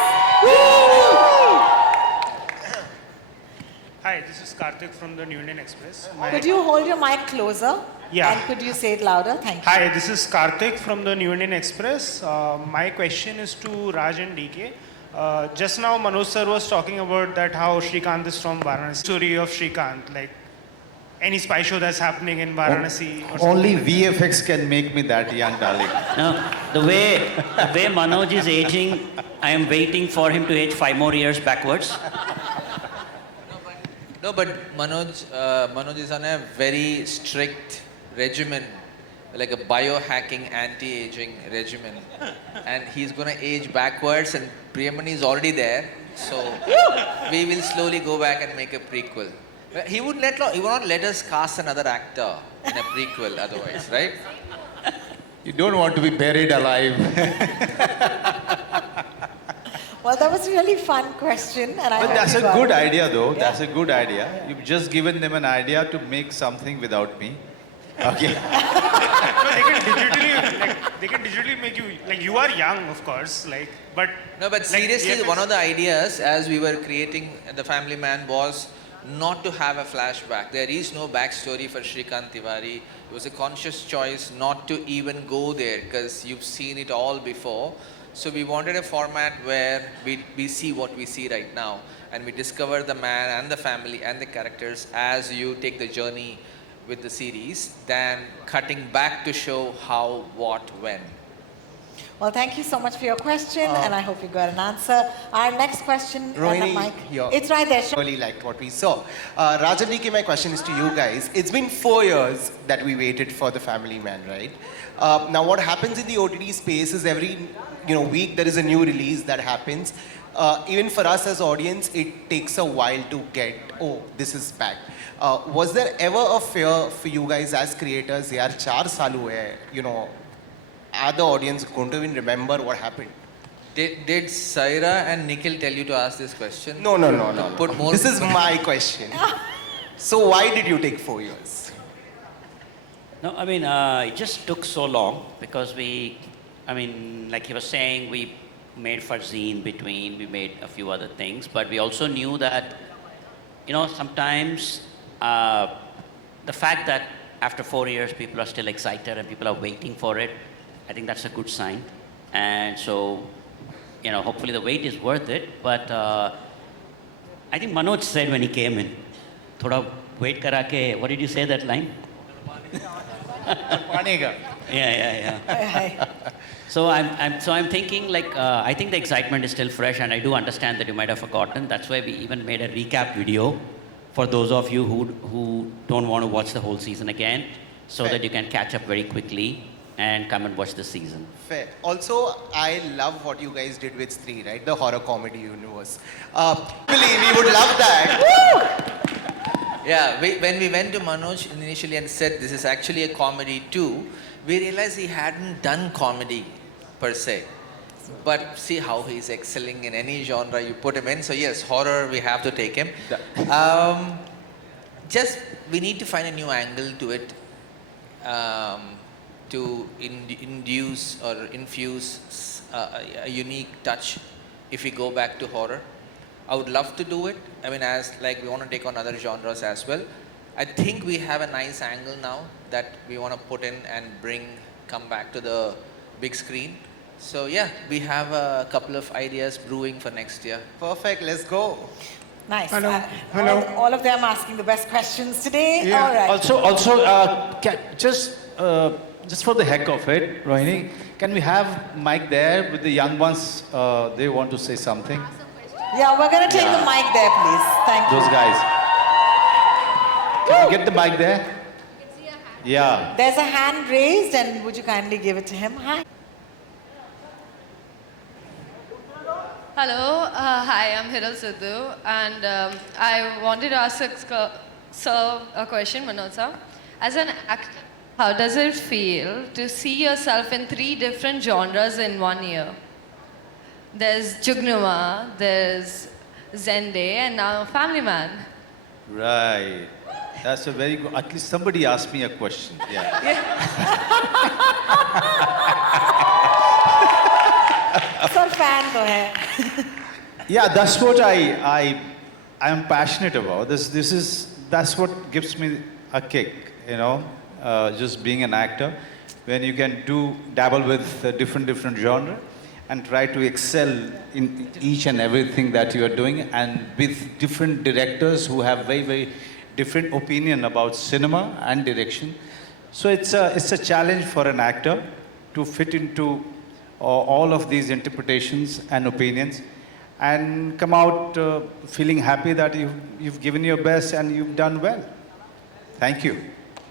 Hi, this is Karthik from the New Indian Express. Could you hold your mic closer? Yeah. And could you say it louder? Thank you. Hi, this is Karthik from the New Indian Express. My question is to Raj and DK. Just now Manoj sir was talking about that how Shrikant is from Varanasi. Story of Shrikant, like any spy show that's happening in Varanasi. Or Only something like VFX can make me that young, darling. No, the way Manoj is aging, I am waiting for him to age 5 more years backwards. No, but Manoj is on a very strict regimen, like a biohacking anti-aging regimen. And he's going to age backwards and Priyamani is already there. So we will slowly go back and make a prequel. He would not let us cast another actor in a prequel otherwise, right? You don't want to be buried alive. Well, that was a really fun question, and I. But hope that's you a got good it. idea, though. Yeah. That's a good idea. You've just given them an idea to make something without me. Okay. No, they can digitally make you, like you are young, of course, like, but. No, but like, seriously, VFX one of the ideas as we were creating The Family Man was not to have a flashback. There is no backstory for Shrikant Tiwari. It was a conscious choice not to even go there because you've seen it all before. So we wanted a format where we see what we see right now and we discover the man and the family and the characters as you take the journey with the series than cutting back to show how, what, when. Well, thank you so much for your question, and I hope you got an answer. Our next question, Rohini, Mike. here. It's right there. Really liked what we saw. Rajan DK, my question is to you guys. It's been 4 years that we waited for The Family Man, right? Now, what happens in the OTT space is every week there is a new release that happens. Even for us as audience, it takes a while to get, oh, this is back. Was there ever a fear for you guys as creators, yaar, 4 saal hue, are the audience going to even remember what happened? Did Saira and Nikhil tell you to ask this question? No. Put more. This is my question. So why did you take 4 years? No, I mean, it just took so long because like he was saying, we made Fuzzy in between, we made a few other things, but we also knew that, sometimes the fact that after 4 years people are still excited and people are waiting for it, I think that's a good sign. And so, hopefully the wait is worth it, but I think Manoj said when he came in, thoda wait kara ke, what did you say that line? Yeah. So I'm thinking I think the excitement is still fresh, and I do understand that you might have forgotten. That's why we even made a recap video for those of you who don't want to watch the whole season again, so that you can catch up very quickly and come and watch the season. Fair. Also, I love what you guys did with Stree, right? The horror comedy universe. Really, we would love that. Yeah, when we went to Manoj initially and said this is actually a comedy too, we realized he hadn't done comedy per se. But see how he's excelling in any genre you put him in. So yes, horror, we have to take him. Just, we need to find a new angle to it to induce or infuse a unique touch if we go back to horror. I would love to do it. I mean, we want to take on other genres as well. I think we have a nice angle now that we want to put in and come back to the big screen. So yeah, we have a couple of ideas brewing for next year. Perfect, let's go. Nice. Hello. Hello. All of them asking the best questions today. Yeah. All right. Also, just for the heck of it, Rohini, can we have Mike there with the young ones? They want to say something. Yeah, we're going to take the mic there, please. Thank you. Those guys. Can we get the mic there? Yeah. There's a hand raised, and would you kindly give it to him? Hi. Hello, hi, I'm Hiral Sidhu, and I wanted to ask sir a question, Manoj sir. As an actor, how does it feel to see yourself in 3 different genres in 1 year? There's Jugnuma, there's Zende, and now Family Man. Right. That's a very good. At least somebody asked me a question. Yeah. Sir, fan to hai. Yeah, that's what I am passionate about. That's what gives me a kick, you know, just being an actor, when you can dabble with different genre and try to excel in each and everything that you are doing, and with different directors who have very, very different opinion about cinema and direction. So it's a challenge for an actor to fit into all of these interpretations and opinions and come out feeling happy that you've given your best and you've done well. Thank you.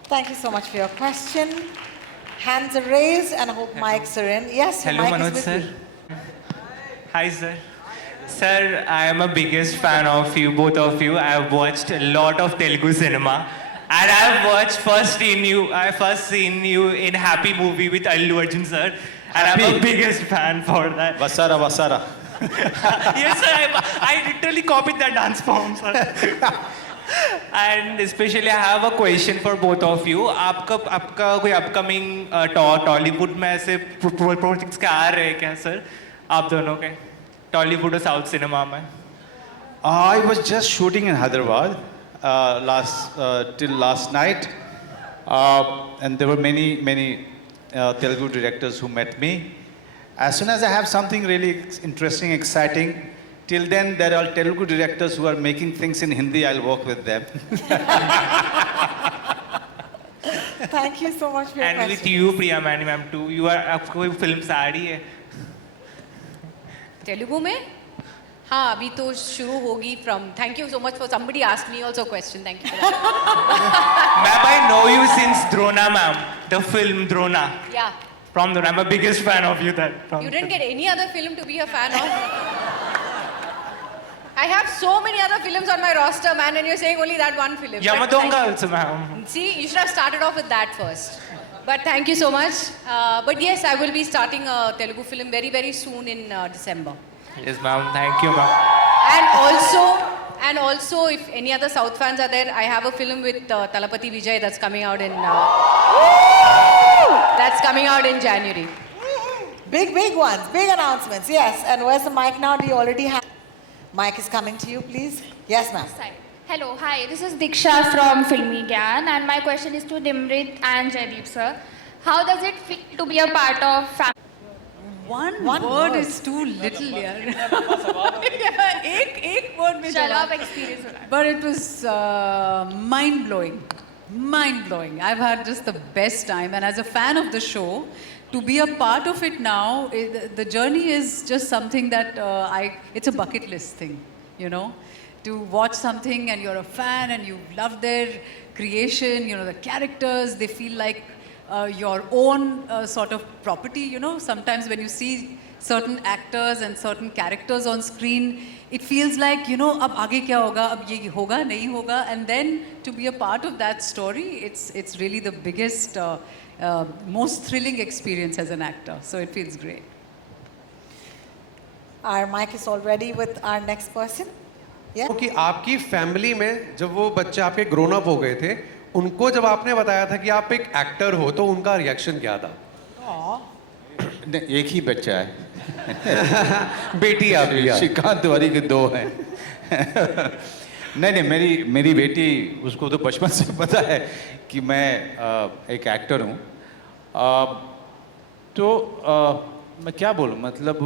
Thank you so much for your question. Hands are raised, and I hope mics are in. Yes, your Hello, mic Manoj is sir. with you. Hi, sir. Sir, I am a biggest fan of you, both of you. I have watched a lot of Telugu cinema. And I have first seen you in Happy movie with Allu Arjun, sir. And I'm a biggest fan for that. Vasara. Yes, sir. I literally copied that dance form, sir. And especially I have a question for both of you. आपका कोई upcoming Tollywood में ऐसे projects क्या आ रहे हैं क्या, sir? आप दोनों के Tollywood और South cinema में? I was just shooting in Hyderabad till last night, and there were many Telugu directors who met me. As soon as I have something really interesting, exciting, till then there are Telugu directors who are making things in Hindi. I'll work with them. Thank you so much for your And question. with you, Priya ma'am too. You are आपको कोई film आ रही है? तेलुगु में हाँ अभी तो शुरू होगी from thank you so much for somebody asked me also a question, thank you for that. Ma'am, I know you since Drona ma'am, the film Drona. Yeah, From Drona, I'm a biggest fan of you. you didn't get any other film to be a fan of. I have so many other films on my roster, man, and you're saying only that one film. But Yamadonga also, ma'am. see, you should have started off with that first. But thank you so much. But yes, I will be starting a Telugu film very, very soon in December. Yes, ma'am. Thank you, ma'am. And also, if any other South fans are there, I have a film with Talapati Vijay that's coming out in January. Big ones, big announcements. Yes, and where's the mic now? Do you already have? Mic is coming to you, please. Yes, ma'am. Hello, hi, this is Diksha from Filmy Gyan, and my question is to Dimrit and Jaideep sir. How does it feel to be a part of family? One word is too little, yaar. एक word में चलो जवाब. आप experience हो. But it was mind-blowing. Mind-blowing. I've had just the best time. And as a fan of the show, to be a part of it now, the journey is just something that it's a bucket list thing, you know? To watch something and you're a fan and you love their creation, you know, the characters, they feel like your own sort of property, you know? Sometimes when you see certain actors and certain characters on screen, it feels like, you know, ab aage kya hoga, ab ye hoga, nahi hoga, and then to be a part of that story, it's really the biggest, most thrilling experience as an actor. So it feels great. Our mic is already with our next person. Yeah. कि आपकी family में जब वो बच्चे आपके grown up हो गए थे, उनको जब आपने बताया था कि आप एक एक्टर हो, तो उनका रिएक्शन क्या था? एक ही बच्चा है. बेटी आप भी श्रीकांत तिवारी के 2 हैं. नहीं, मेरी बेटी, उसको तो बचपन से पता है कि मैं एक एक्टर हूँ. तो मैं क्या बोलूँ मतलब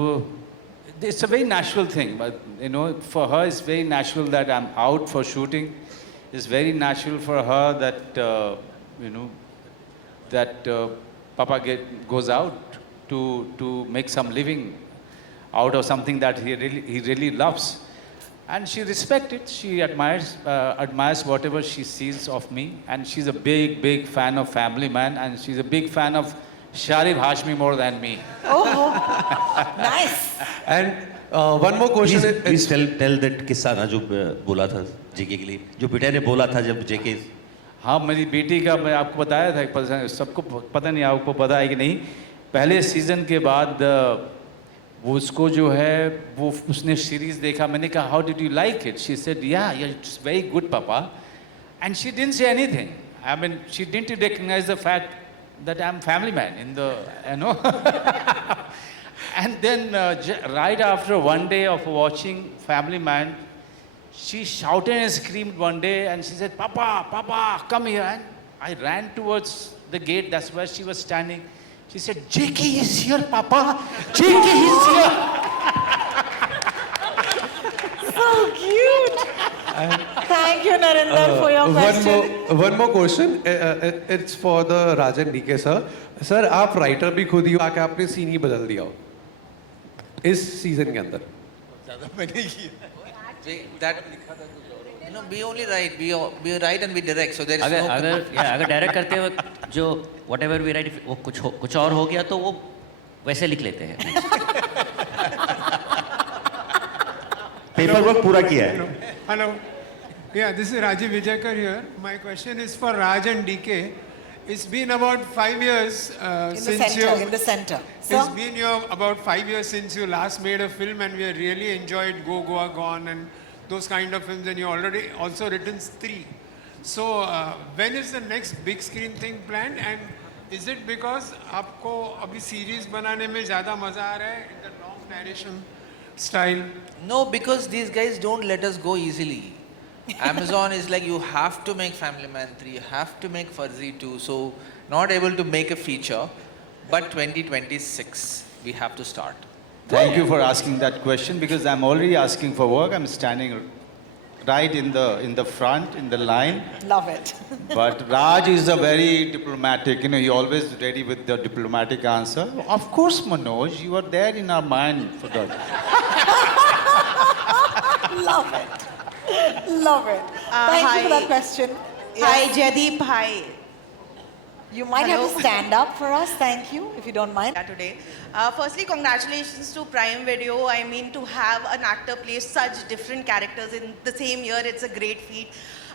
it's a very natural thing, but you know, for her it's very natural that I'm out for shooting. It's very natural for her that you know that Papa goes out to make some living out of something that he really loves, and she respects it. She admires whatever she sees of me, and she's a big fan of Family Man, and she's a big fan of Sharif Hashmi more than me. Oh, nice. And one more question. Please tell that किस्सा ना जो बोला था जेके के लिए, जो बेटा ने बोला था जब जेके. हाँ, मेरी बेटी का मैं आपको बताया था, सबको पता नहीं आपको पता है कि नहीं. पहले सीजन के बाद वो उसको जो है वो उसने सीरीज देखा. मैंने कहा how did you like it? She said yeah it's very good papa, and she didn't say anything. I mean she didn't recognise the fact that I'm Family Man in the, you know. And then right after one day of watching Family Man, she shouted and screamed one day and she said, Papa, come here. And I ran towards the gate, that's where she was standing. She said, JK is here, Papa. JK is here. So cute. Thank you, Narinder, for your question. One more question. It's for the Rajan DK sir. Sir, आप writer भी खुद ही हो, आके आपने scene ही बदल दिया हो इस सीजन के अंदर. ज़्यादा मैंने किया. That you know, we only write, we write and we direct, so there is no. अगर डायरेक्ट करते वक्त जो whatever we write वो कुछ और हो गया तो वो वैसे लिख लेते हैं. पेपर वर्क पूरा किया है. Hello. Yeah, this is Rajiv Vijayakar here. My question is for Raj and DK. It's been about 5 years since you. In the center. It's been about 5 years since you last made a film, and we really enjoyed Go Goa Gone and those kind of films. And you already also written 3. So when is the next big screen thing planned? And is it because आपको अभी series बनाने में ज़्यादा मजा आ रहा है in the long narration style? No, because these guys don't let us go easily. Amazon is like, you have to make Family Man 3, you have to make Fuzzy 2, so not able to make a feature, but 2026 we have to start. Thank you for asking that question, because I'm already asking for work. I'm standing right in the front, in the line. Love it. But Raj is a very diplomatic, you know, he always ready with the diplomatic answer. Of course, Manoj, you are there in our mind for that. Love it. Love it. Thank you for that question. Hi, Jaideep. Hi. You might have to stand up for us. Thank you, if you don't mind. Today. Firstly, congratulations to Prime Video. I mean, to have an actor play such different characters in the same year, it's a great feat.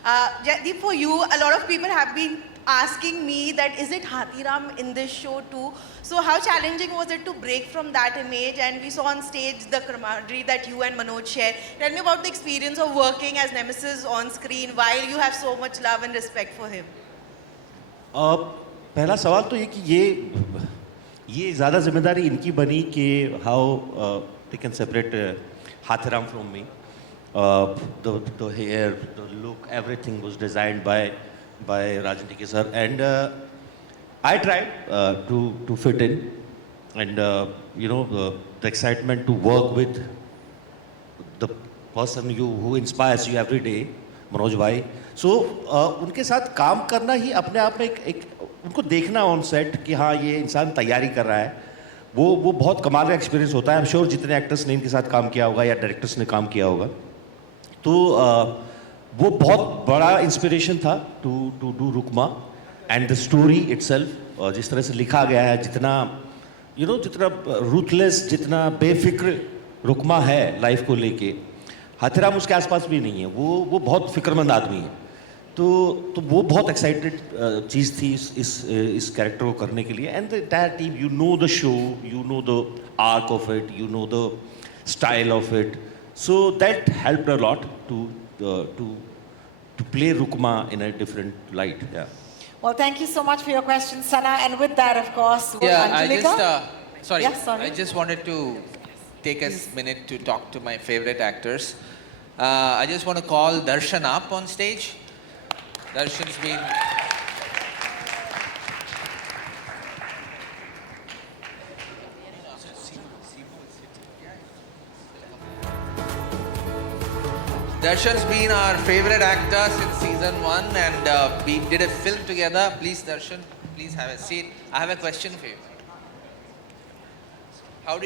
Jaideep, for you, a lot of people have been asking me that is it Hathiram in this show too? So how challenging was it to break from that image? And we saw on stage the camaraderie that you and Manoj share. Tell me about the experience of working as Nemesis on screen while you have so much love and respect for him. पहला सवाल तो ये कि ये ज़्यादा जिम्मेदारी इनकी बनी कि how they can separate Hathiram from me. The hair, the look, everything was designed by Rajan DK sir, and I tried to fit in, and you know, the excitement to work with the person who inspires you every day, Manoj bhai. So उनके साथ काम करना ही अपने आप में एक उनको देखना ऑन सेट कि हाँ ये इंसान तैयारी कर रहा है, वो बहुत कमाल का एक्सपीरियंस होता है. आई एम श्योर जितने एक्टर्स ने इनके साथ काम किया होगा या डायरेक्टर्स ने काम किया होगा, तो वो बहुत बड़ा इंस्पिरेशन था to do Rukma and the story itself. जिस तरह से लिखा गया है, जितना जितना रूथलेस, जितना बेफिक्र रुकमा है लाइफ को लेके, हाथीराम उसके आसपास भी नहीं है. वो बहुत फिक्रमंद आदमी है. तो वो बहुत एक्साइटेड चीज़ थी इस कैरेक्टर को करने के लिए. And the entire team, you know the show, you know the arc of it, you know the style of it. So that helped a lot to play Rukma in a different light. Yeah. Well, thank you so much for your question, Sana. And with that, of course, Angelika. I just wanted to take a minute to talk to my favorite actors. I just want to call Darshan up on stage. Darshan's been Darshan's been our favorite actor since season 1 and we did a film together. Please Darshan, please have a seat. I have a question for you. What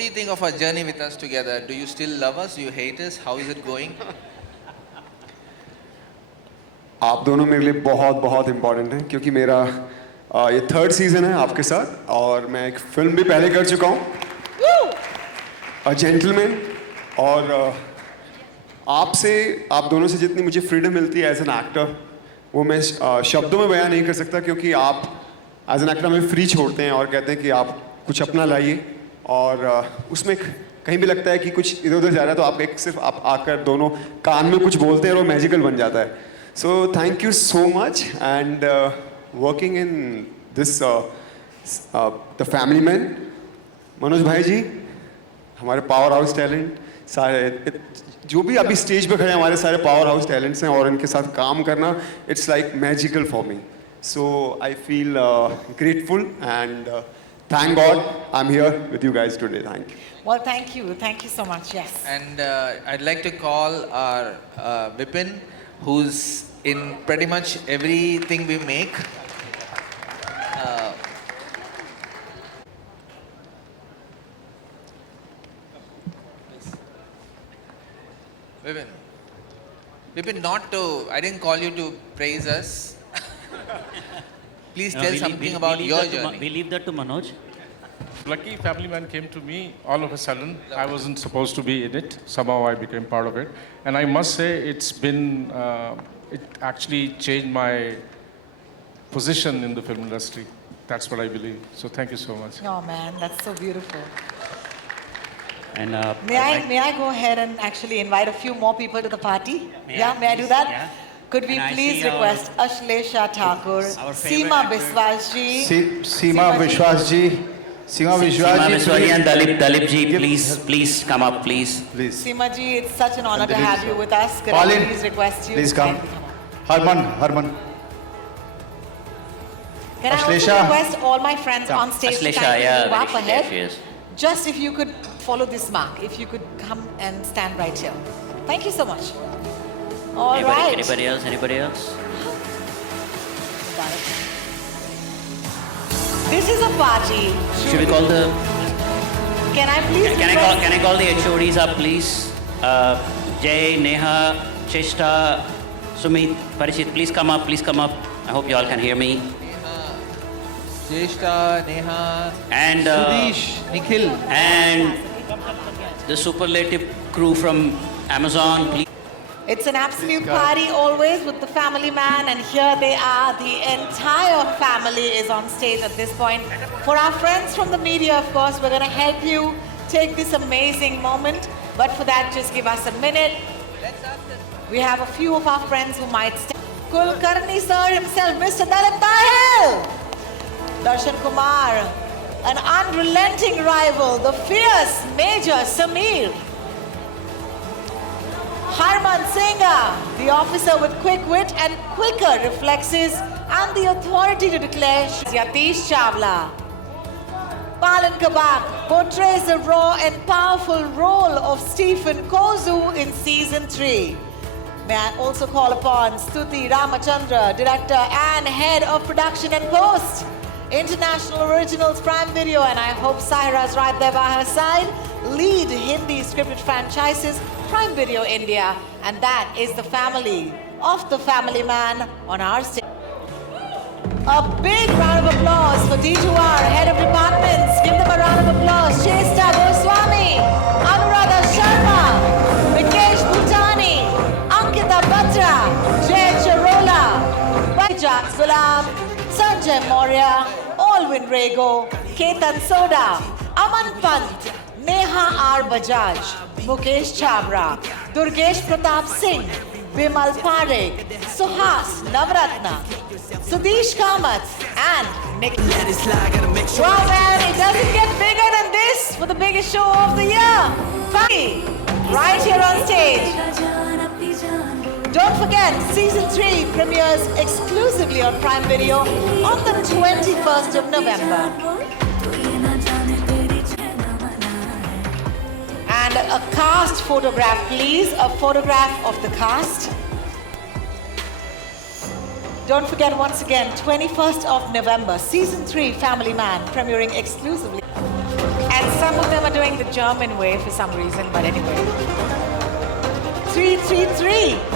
do you think of our journey with us together? Do you still love us? Do you hate us? How is it going? आप दोनों मेरे लिए बहुत बहुत important हैं क्योंकि मेरा ये 3rd सीज़न है आपके साथ और मैं एक फिल्म भी पहले कर चुका हूँ अ जेंटलमैन और आप दोनों से जितनी मुझे फ्रीडम मिलती है एज एन एक्टर वो मैं शब्दों में बयान नहीं कर सकता क्योंकि आप एज एन एक्टर हमें फ्री छोड़ते हैं और कहते हैं कि आप कुछ अपना लाइए और उसमें कहीं भी लगता है कि कुछ इधर उधर जा रहा है तो आप सिर्फ आप आकर दोनों कान में कुछ बोलते हैं और वो मैजिकल बन जाता है. So thank you so much and working in this the family man. Manoj भाई जी हमारे पावर हाउस टैलेंट सारे जो भी अभी स्टेज पे खड़े हमारे सारे पावर हाउस टैलेंट्स हैं और इनके साथ काम करना it's like magical for me. So I feel grateful and thank God I'm here with you guys today. Thank you. Well, thank you so much. Yes. And I'd like to call our Vipin, who's in pretty much everything we make. Vipin, I didn't call you to praise us. Please tell something about your journey. We leave that to Manoj. Lucky Family Man came to me all of a sudden. I wasn't supposed to be in it. Somehow I became part of it. And I must say it's been, it actually changed my position in the film industry. That's what I believe. So thank you so much. Oh man, that's so beautiful. And may I go ahead and actually invite a few more people to the party? May I do that? Yeah. Could we And I please see request Ashlesha Thakur, Seema Biswas ji, Seema Biswas ji, and Dalip ji, please come up, please. Seema ji, it's such an honor to have you with us. Could I Pauline, please request you? please come. Harman. Can I also Ashlesha. request all my friends on stage to Ashlesha, kindly yeah, move up there she ahead? is. Just if you could follow this mark, if you could come and stand right here. Thank you so much. All right. Anybody else? This is a party. Should we call the... Can I please Can I call the HODs up, please? Jay, Neha, Cheshta, Sumit, Parishit, please come up. I hope you all can hear me. Cheshta, Neha, And Sudesh, Nikhil. And the superlative crew from Amazon, please. It's an absolute party always with the family man, and here they are. The entire family is on stage at this point. For our friends from the media, of course, we're going to help you take this amazing moment. But for that, just give us a minute. We have a few of our friends who might stand. Kulkarni sir himself, Mr. Dalip Tahil. Darshan Kumar, an unrelenting rival, the fierce Major Sameer. Harman Singha, the officer with quick wit and quicker reflexes and the authority to declare. Yatish Chawla. Palan Kabak portrays the raw and powerful role of Stephen Kozu in season 3. May I also call upon Stuti Ramachandra, director and head of production and post. International Originals Prime Video, and I hope Sahira's right there by her side. Lead Hindi scripted franchises, Prime Video India, and that is the family of the family man on our stage. A big round of applause for D2R, head of departments. Give them a round of applause. Cheshta Goswami, Anuradha Sharma, Vikesh Bhutani, Ankita Batra, Jay Charola, Bajak Salam, Sanjay Maurya, Alwyn Rego, Ketan Soda, Aman Pant, Neha R. Bajaj, Mukesh Chabra, Durgesh Pratap Singh, Bimal Parekh, Suhas Navratna, Sudesh Kamath, and Nick. Wow man, it doesn't get bigger than this for the biggest show of the year. Funny, right here on stage. Don't forget, season 3 premieres exclusively on Prime Video on the 21st of November. And And a cast photograph, please. A photograph of the cast. Don't forget, once again, 21st of November, Season 3, Family Man, premiering exclusively. And some of them are doing the German way for some reason, but anyway. 333.